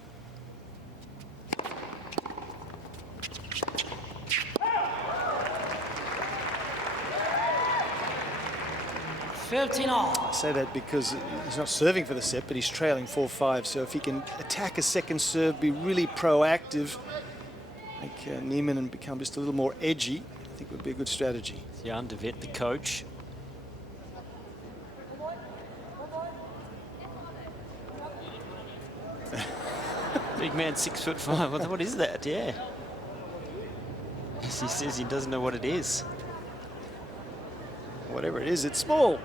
I say that because he's not serving for the set, but he's trailing 4-5. So if he can attack a second serve, be really proactive, make Nieminen become just a little more edgy, I think would be a good strategy. Jan de Wit, the coach. Big man, 6'5". What is that? Yeah. He says he doesn't know what it is. Whatever it is, it's small.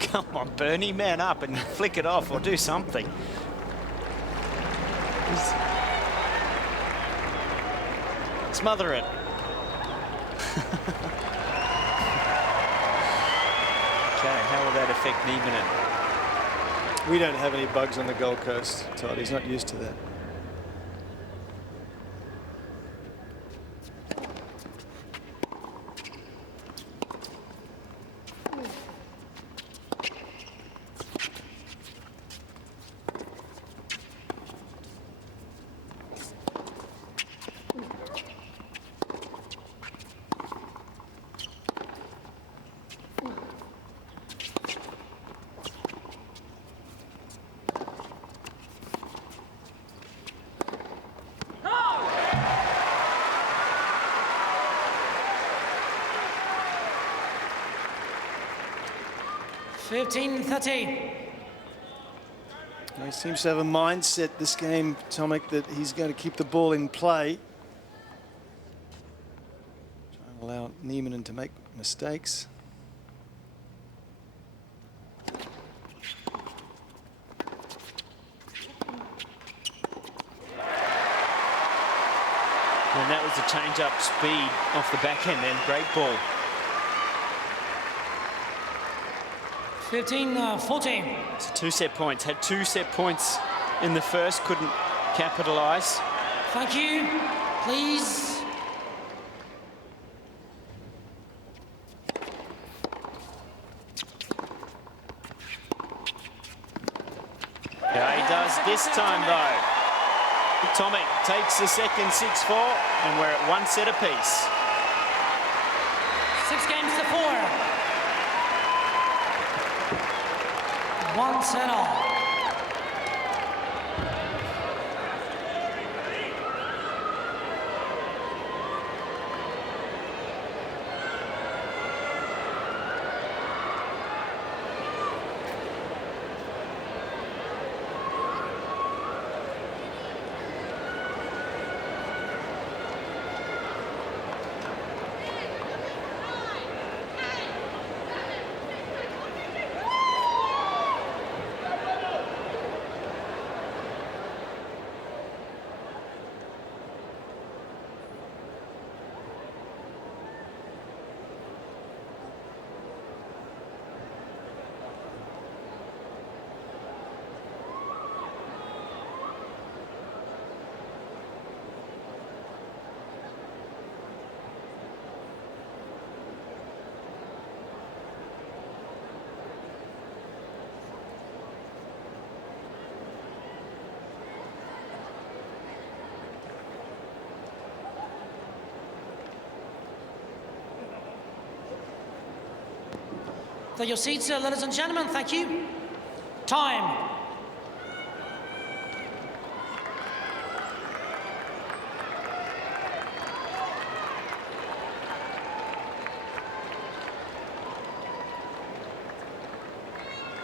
Come on, Bernie, man up and flick it off or do something. Smother it. Okay, how will that affect Nieminen? We don't have any bugs on the Gold Coast, Todd. He's not used to that. He seems to have a mindset this game, Tomic, that he's going to keep the ball in play. Try and allow Nieminen to make mistakes. And that was a change-up speed off the backhand then. Great ball. 15-14. So 2 set points. Had 2 set points in the first. Couldn't capitalise. Thank you. Please. Yeah, he does this time though. Tomic takes the second 6-4, and we're at 1 set apiece. 6 games to 4. 1 set all. For your seats, ladies and gentlemen, thank you. Time.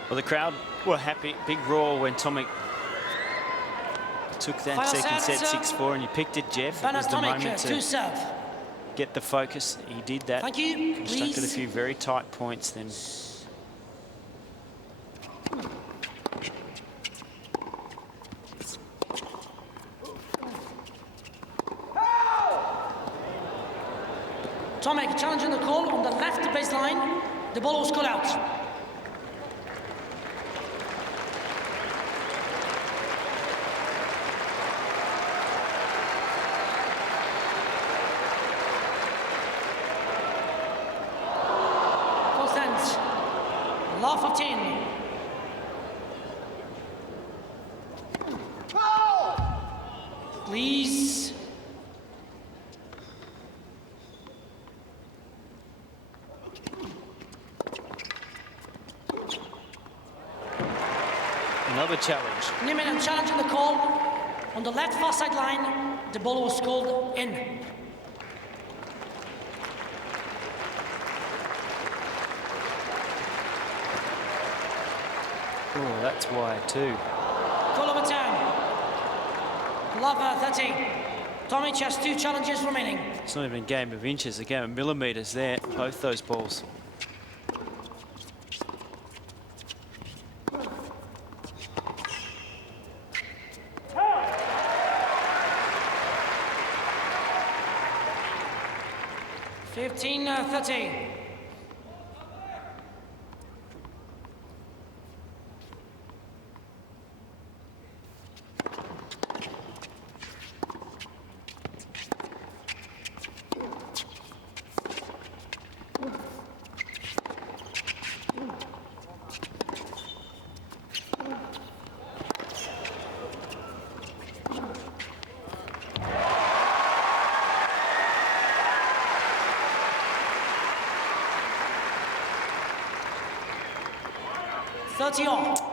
Well, the crowd were happy. Big roar when Tomic took that second set 6-4, and you picked it, Jeff. It was the moment to get the focus. He did that. Thank you. Constructed a few very tight points then. Tomic challenging the call on the left baseline. The ball was called out. Law 15. Please. Another challenge. Nieminen challenging the call on the left far sideline. The ball was called in. Oh, that's wide too. Call over 10. Love 30. Tomic has 2 challenges remaining. It's not even a game of inches, a game of millimetres there, both those balls. Fifteen 30.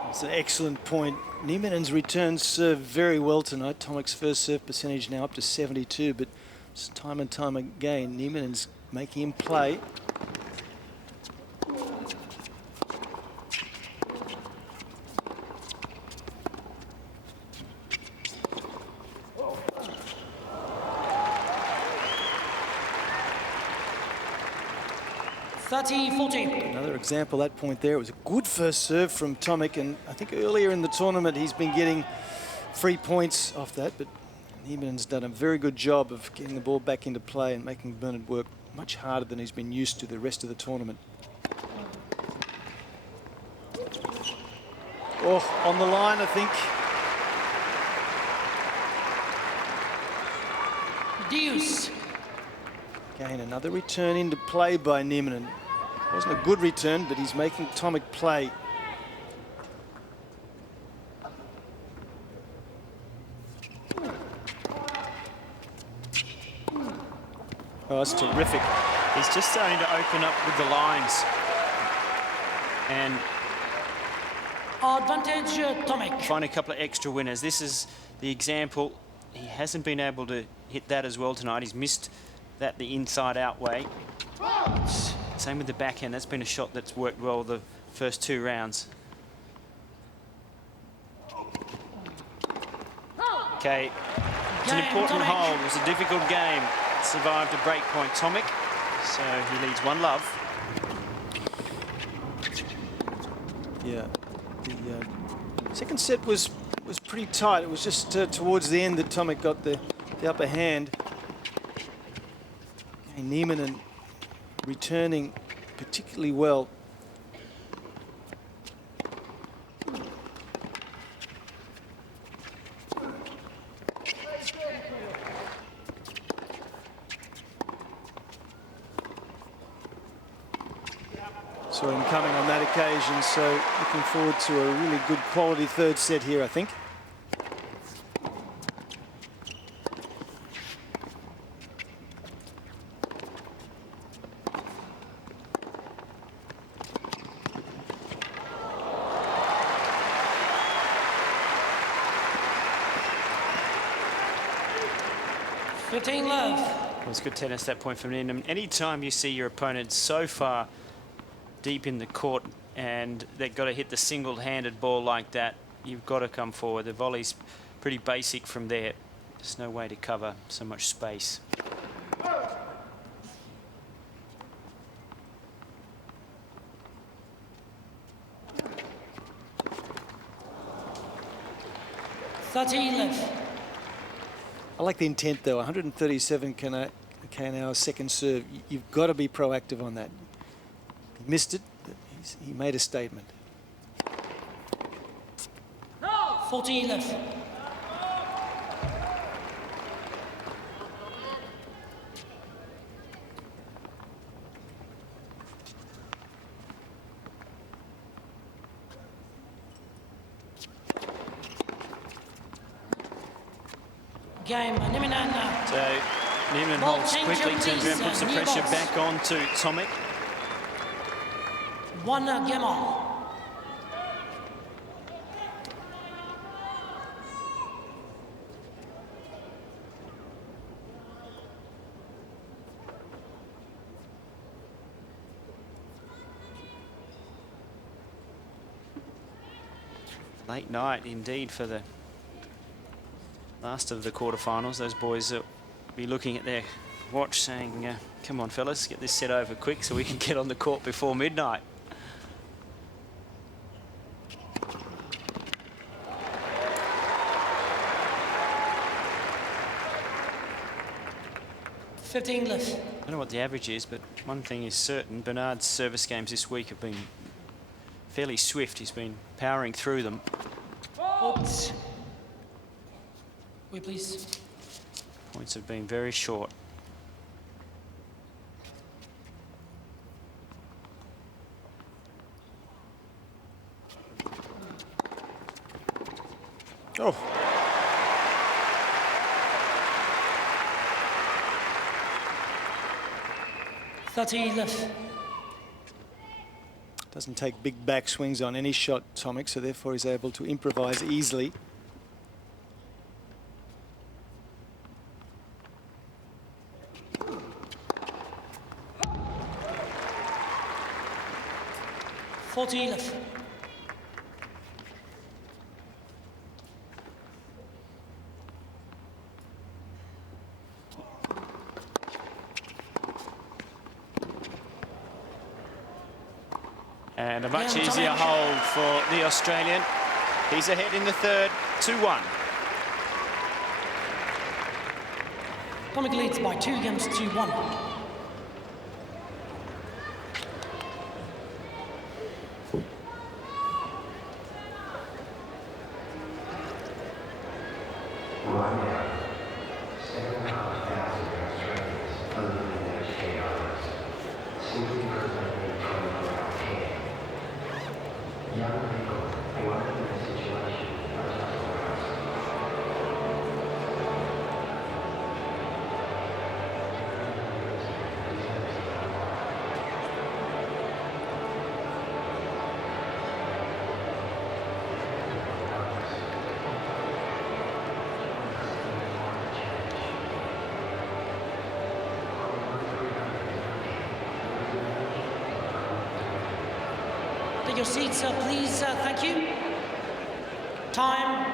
It's an excellent point. Nieminen's returns serve very well tonight. Tomic's first serve percentage now up to 72, but time and time again, Nieminen's making him play. Another example, that point there, it was a good first serve from Tomic, and I think earlier in the tournament he's been getting free points off that, but Nieminen's done a very good job of getting the ball back into play and making Bernard work much harder than he's been used to the rest of the tournament. Oh, on the line, I think. Deuce. Again, another return into play by Nieminen. Wasn't a good return, but he's making Tomic play. Oh, that's terrific. He's just starting to open up with the lines. And Advantage Tomic. find a couple of extra winners. This is the example. He hasn't been able to hit that as well tonight. He's missed that the inside-out way. Same with the backhand. That's been a shot that's worked well the first 2 rounds. Okay, it's an important hole. It was a difficult game. Survived a break point, Tomic. So he leads 1-love. Yeah, the second set was pretty tight. It was just towards the end that Tomic got the upper hand. And Nieminen returning particularly well. Saw him coming on that occasion, so looking forward to a really good quality third set here, I think. It was good tennis that point from Nieminen. Anytime you see your opponent so far deep in the court and they've got to hit the single-handed ball like that, you've got to come forward. The volley's pretty basic from there. There's no way to cover so much space. I like the intent though. 137 kn/h second serve. You've got to be proactive on that. He missed it, but he made a statement. 14 left. Game, Nieminen. So Nieminen holds quickly, turns around, puts the pressure back on to Tomic. 1 game all. Late night indeed for the last of the quarterfinals. Those boys will be looking at their watch saying, come on fellas, get this set over quick so we can get on the court before midnight. left. I don't know what the average is, but one thing is certain, Bernard's service games this week have been fairly swift. He's been powering through them. Oops. Wait, please. Points have been very short. Oh. left. Doesn't take big back swings on any shot, Tomic, so therefore he's able to improvise easily. left. And a much easier hole for the Australian. He's ahead in the third, 2-1. Tomic leads by 2 games to 1. Take your seats, please. Thank you. Time.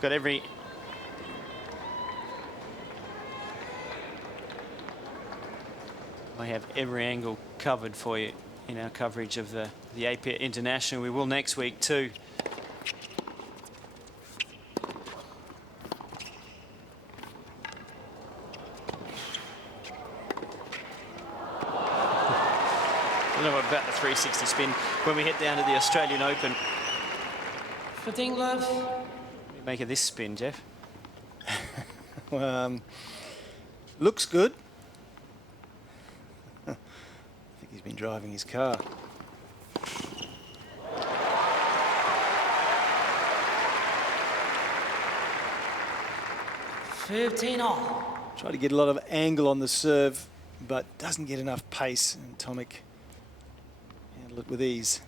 Got every... I have every angle covered for you in our coverage of the Apia International. We will next week too. I don't know about the 360 spin when we head down to the Australian Open. 15 love. What do you make of this spin, Jeff? Looks good. I think he's been driving his car. $15 all. Try to get a lot of angle on the serve, but doesn't get enough pace, and Tomic handle it with ease.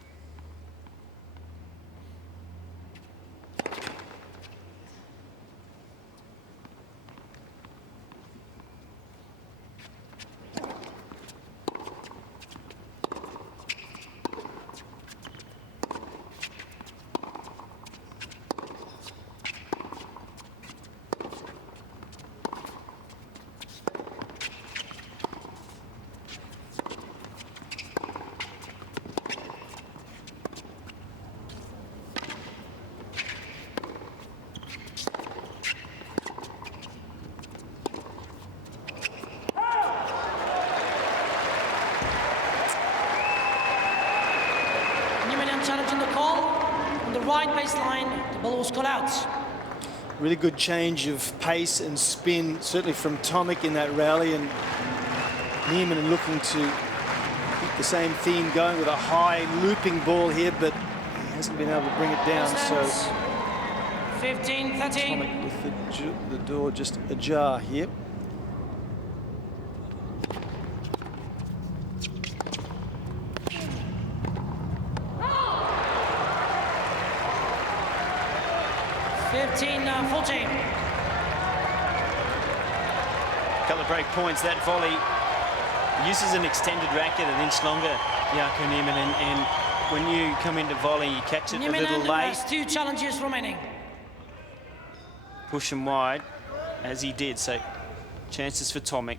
Nieminen challenging the call on the right baseline. The ball was called out. Really good change of pace and spin, certainly from Tomic in that rally, and Nieminen looking to keep the same theme going with a high looping ball here, but he hasn't been able to bring it down. So 15-13. Tomic with the door just ajar here. Couple of break points. That volley uses an extended racket an inch longer, Jarkko Nieminen, and when you come into volley, you catch it a little late. Has 2 challenges remaining. Push him wide, as he did, so chances for Tomic.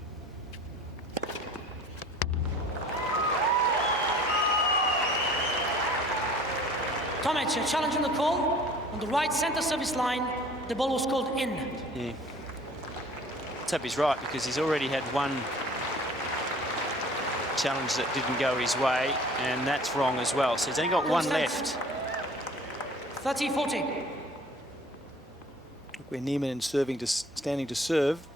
Tomic challenging the call on the right center service line. The ball was called in. Yeah. Let's hope he's right, because he's already had one challenge that didn't go his way, and that's wrong as well. So he's only got one left. 30-40. Where Nieminen standing to serve.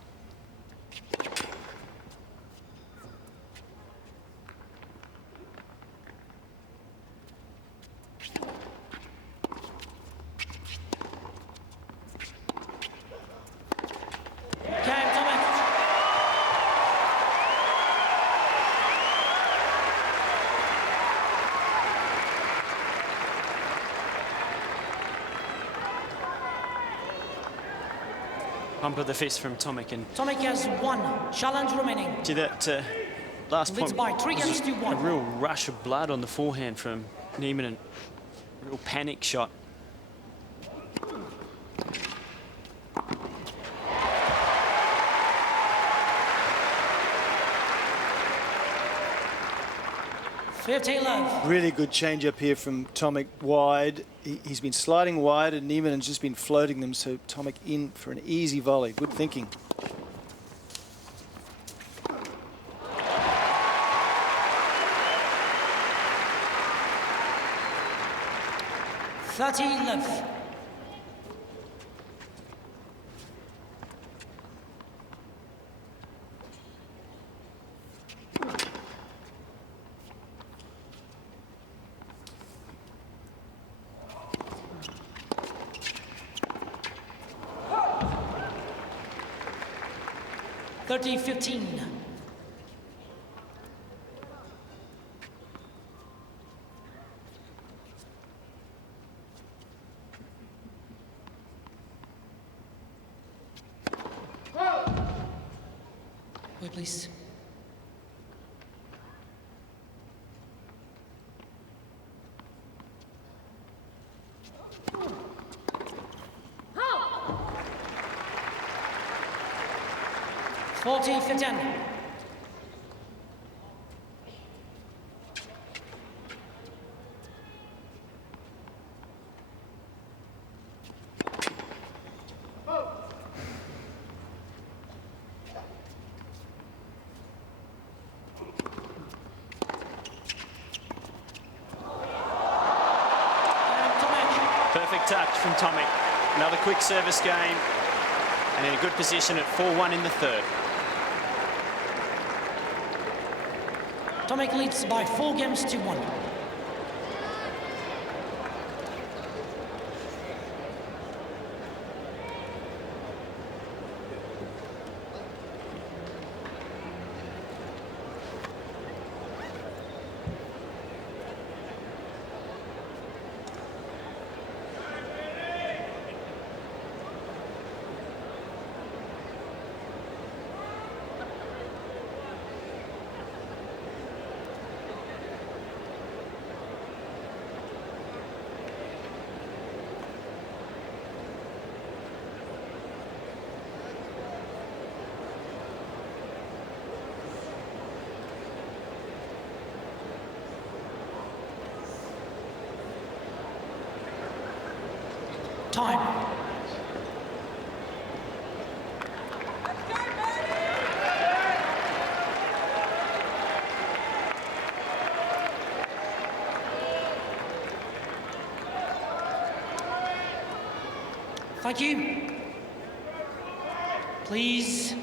Pump of the fist from Tomic, and Tomic has 1 challenge remaining. to that last Leads point, by 3 games to 1. a real rush of blood on the forehand from Nieminen. Real panic shot. Really good change up here from Tomic wide. He's been sliding wide, and Nieminen's just been floating them, so Tomic in for an easy volley. Good thinking. left. $30-15. Tomic, please. Forty for 10. Perfect touch from Tomic. Another quick service game and in a good position at 4-1 in the third. Tomic leads by 4 games to 1. Time. Thank you. Please.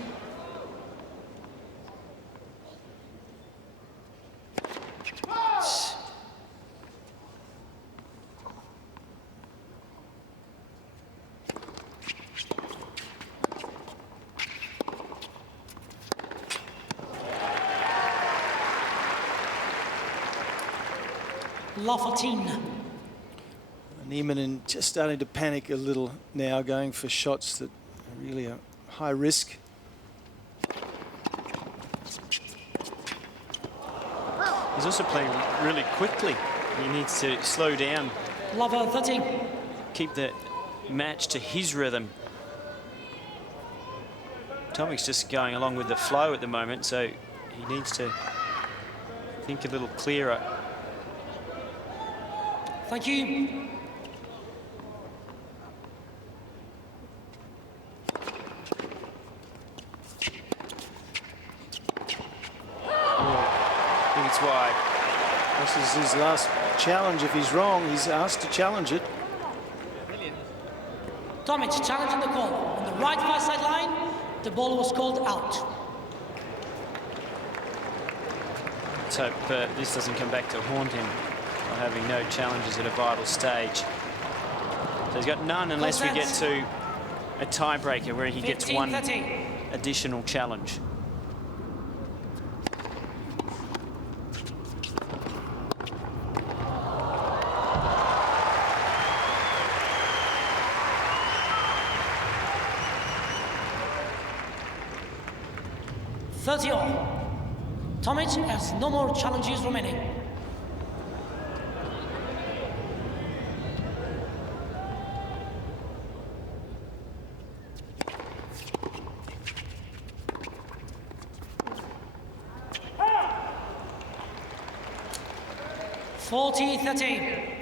La 14. Nieminen just starting to panic a little now, going for shots that are really a high risk. He's also playing really quickly. He needs to slow down. Lover 13. Keep the match to his rhythm. Tomic's just going along with the flow at the moment, so he needs to think a little clearer. Thank you. I think it's wide. This is his last challenge. If he's wrong, he's asked to challenge it. Tomic challenging the call. On the right far sideline, the ball was called out. Let's hope this doesn't come back to haunt him by having no challenges at a vital stage. So he's got none unless we get to a tiebreaker where he gets one additional challenge. Tomic has no more challenges remaining. (40-13).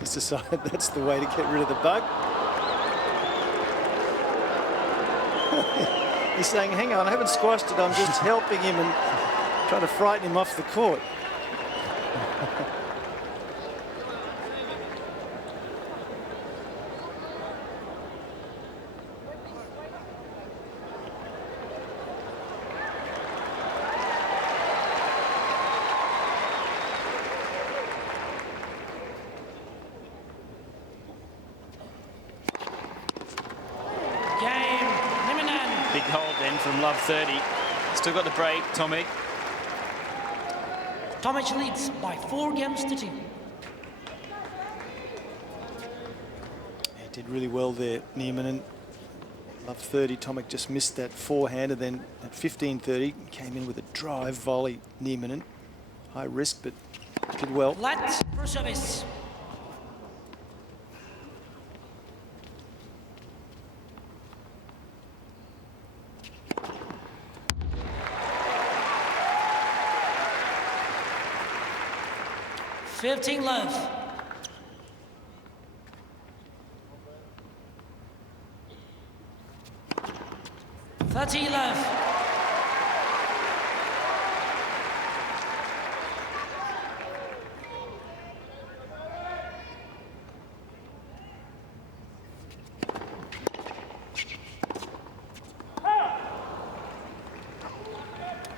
He's decided that's the way to get rid of the bug. He's saying, hang on, I haven't squashed it, I'm just helping him and trying to frighten him off the court. Big hold then from Love 30. Still got the break, Tomic. Tomic leads by 4 games to 2. Did really well there, Nieminen. Love 30. Tomic just missed that forehand, and then at 15-30 came in with a drive volley. Nieminen, high risk, but did well. Let for service. Fifteen love. Thirty love.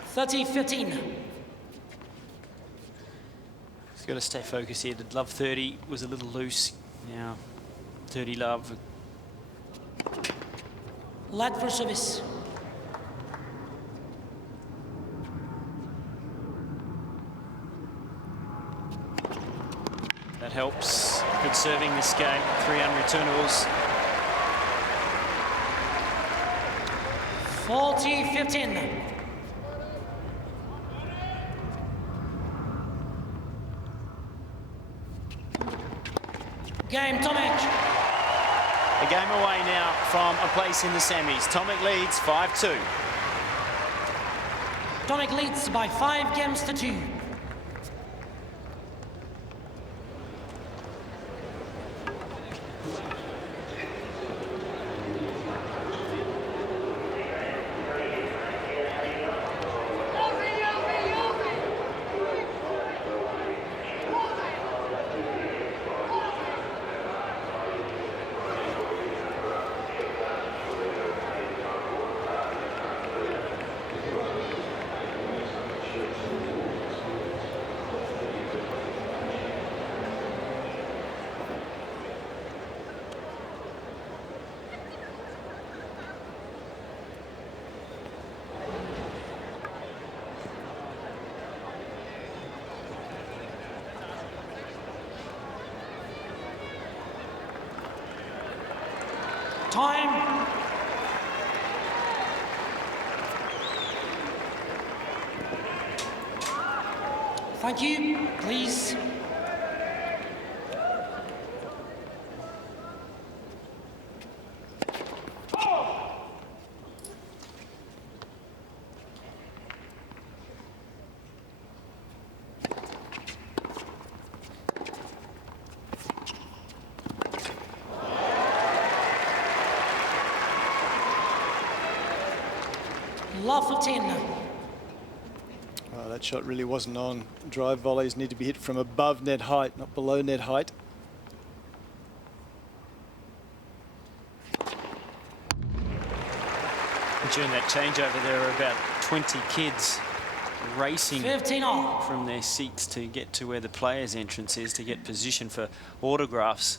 Thirty 15. He's got to stay focused here. The love 30 was a little loose. Now 30 love. Let for service. That helps. Good serving this game. 3 unreturnables. 40-15. Game, Tomic. A game away now from a place in the semis. Tomic leads 5-2. Tomic leads by 5 games to 2. Time. Thank you, please. Love 15. Oh, that shot really wasn't on. Drive volleys need to be hit from above net height, not below net height. During that changeover, there were about 20 kids racing 15 all. from their seats to get to where the players' entrance is to get position for autographs.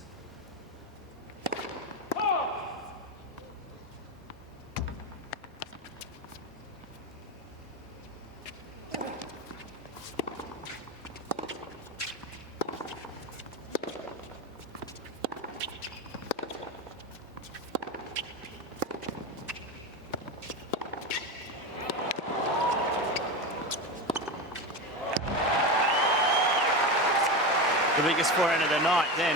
The biggest forehand of the night then.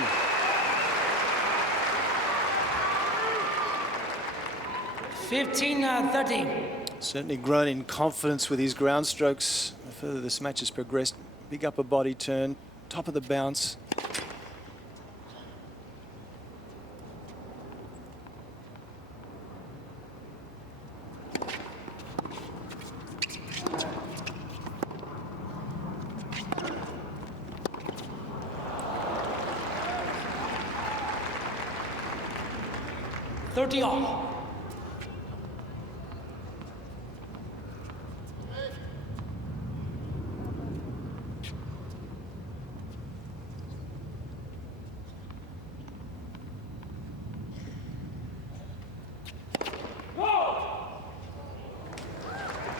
Certainly grown in confidence with his ground strokes. The further this match has progressed, big upper body turn, top of the bounce. All.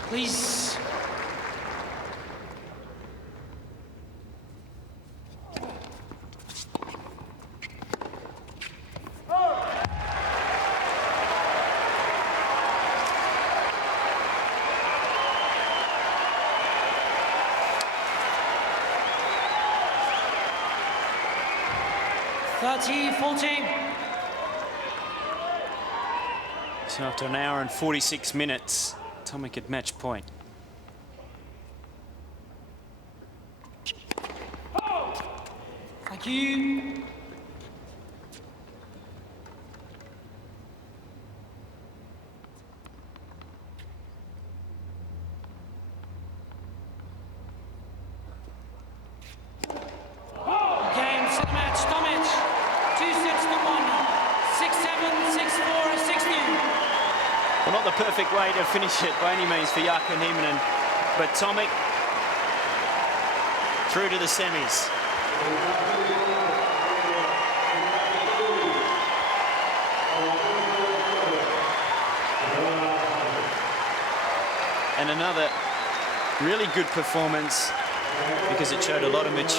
Please. 30-14. So after an hour and 46 minutes, Tomic at match point. Thank you. Game, set match, Tomic. 2-6-1, 6-7, 6-4, 6-2. Well, not the perfect way to finish it by any means for Jarkko Nieminen, but Tomic through to the semis. And another really good performance because it showed a lot of maturity.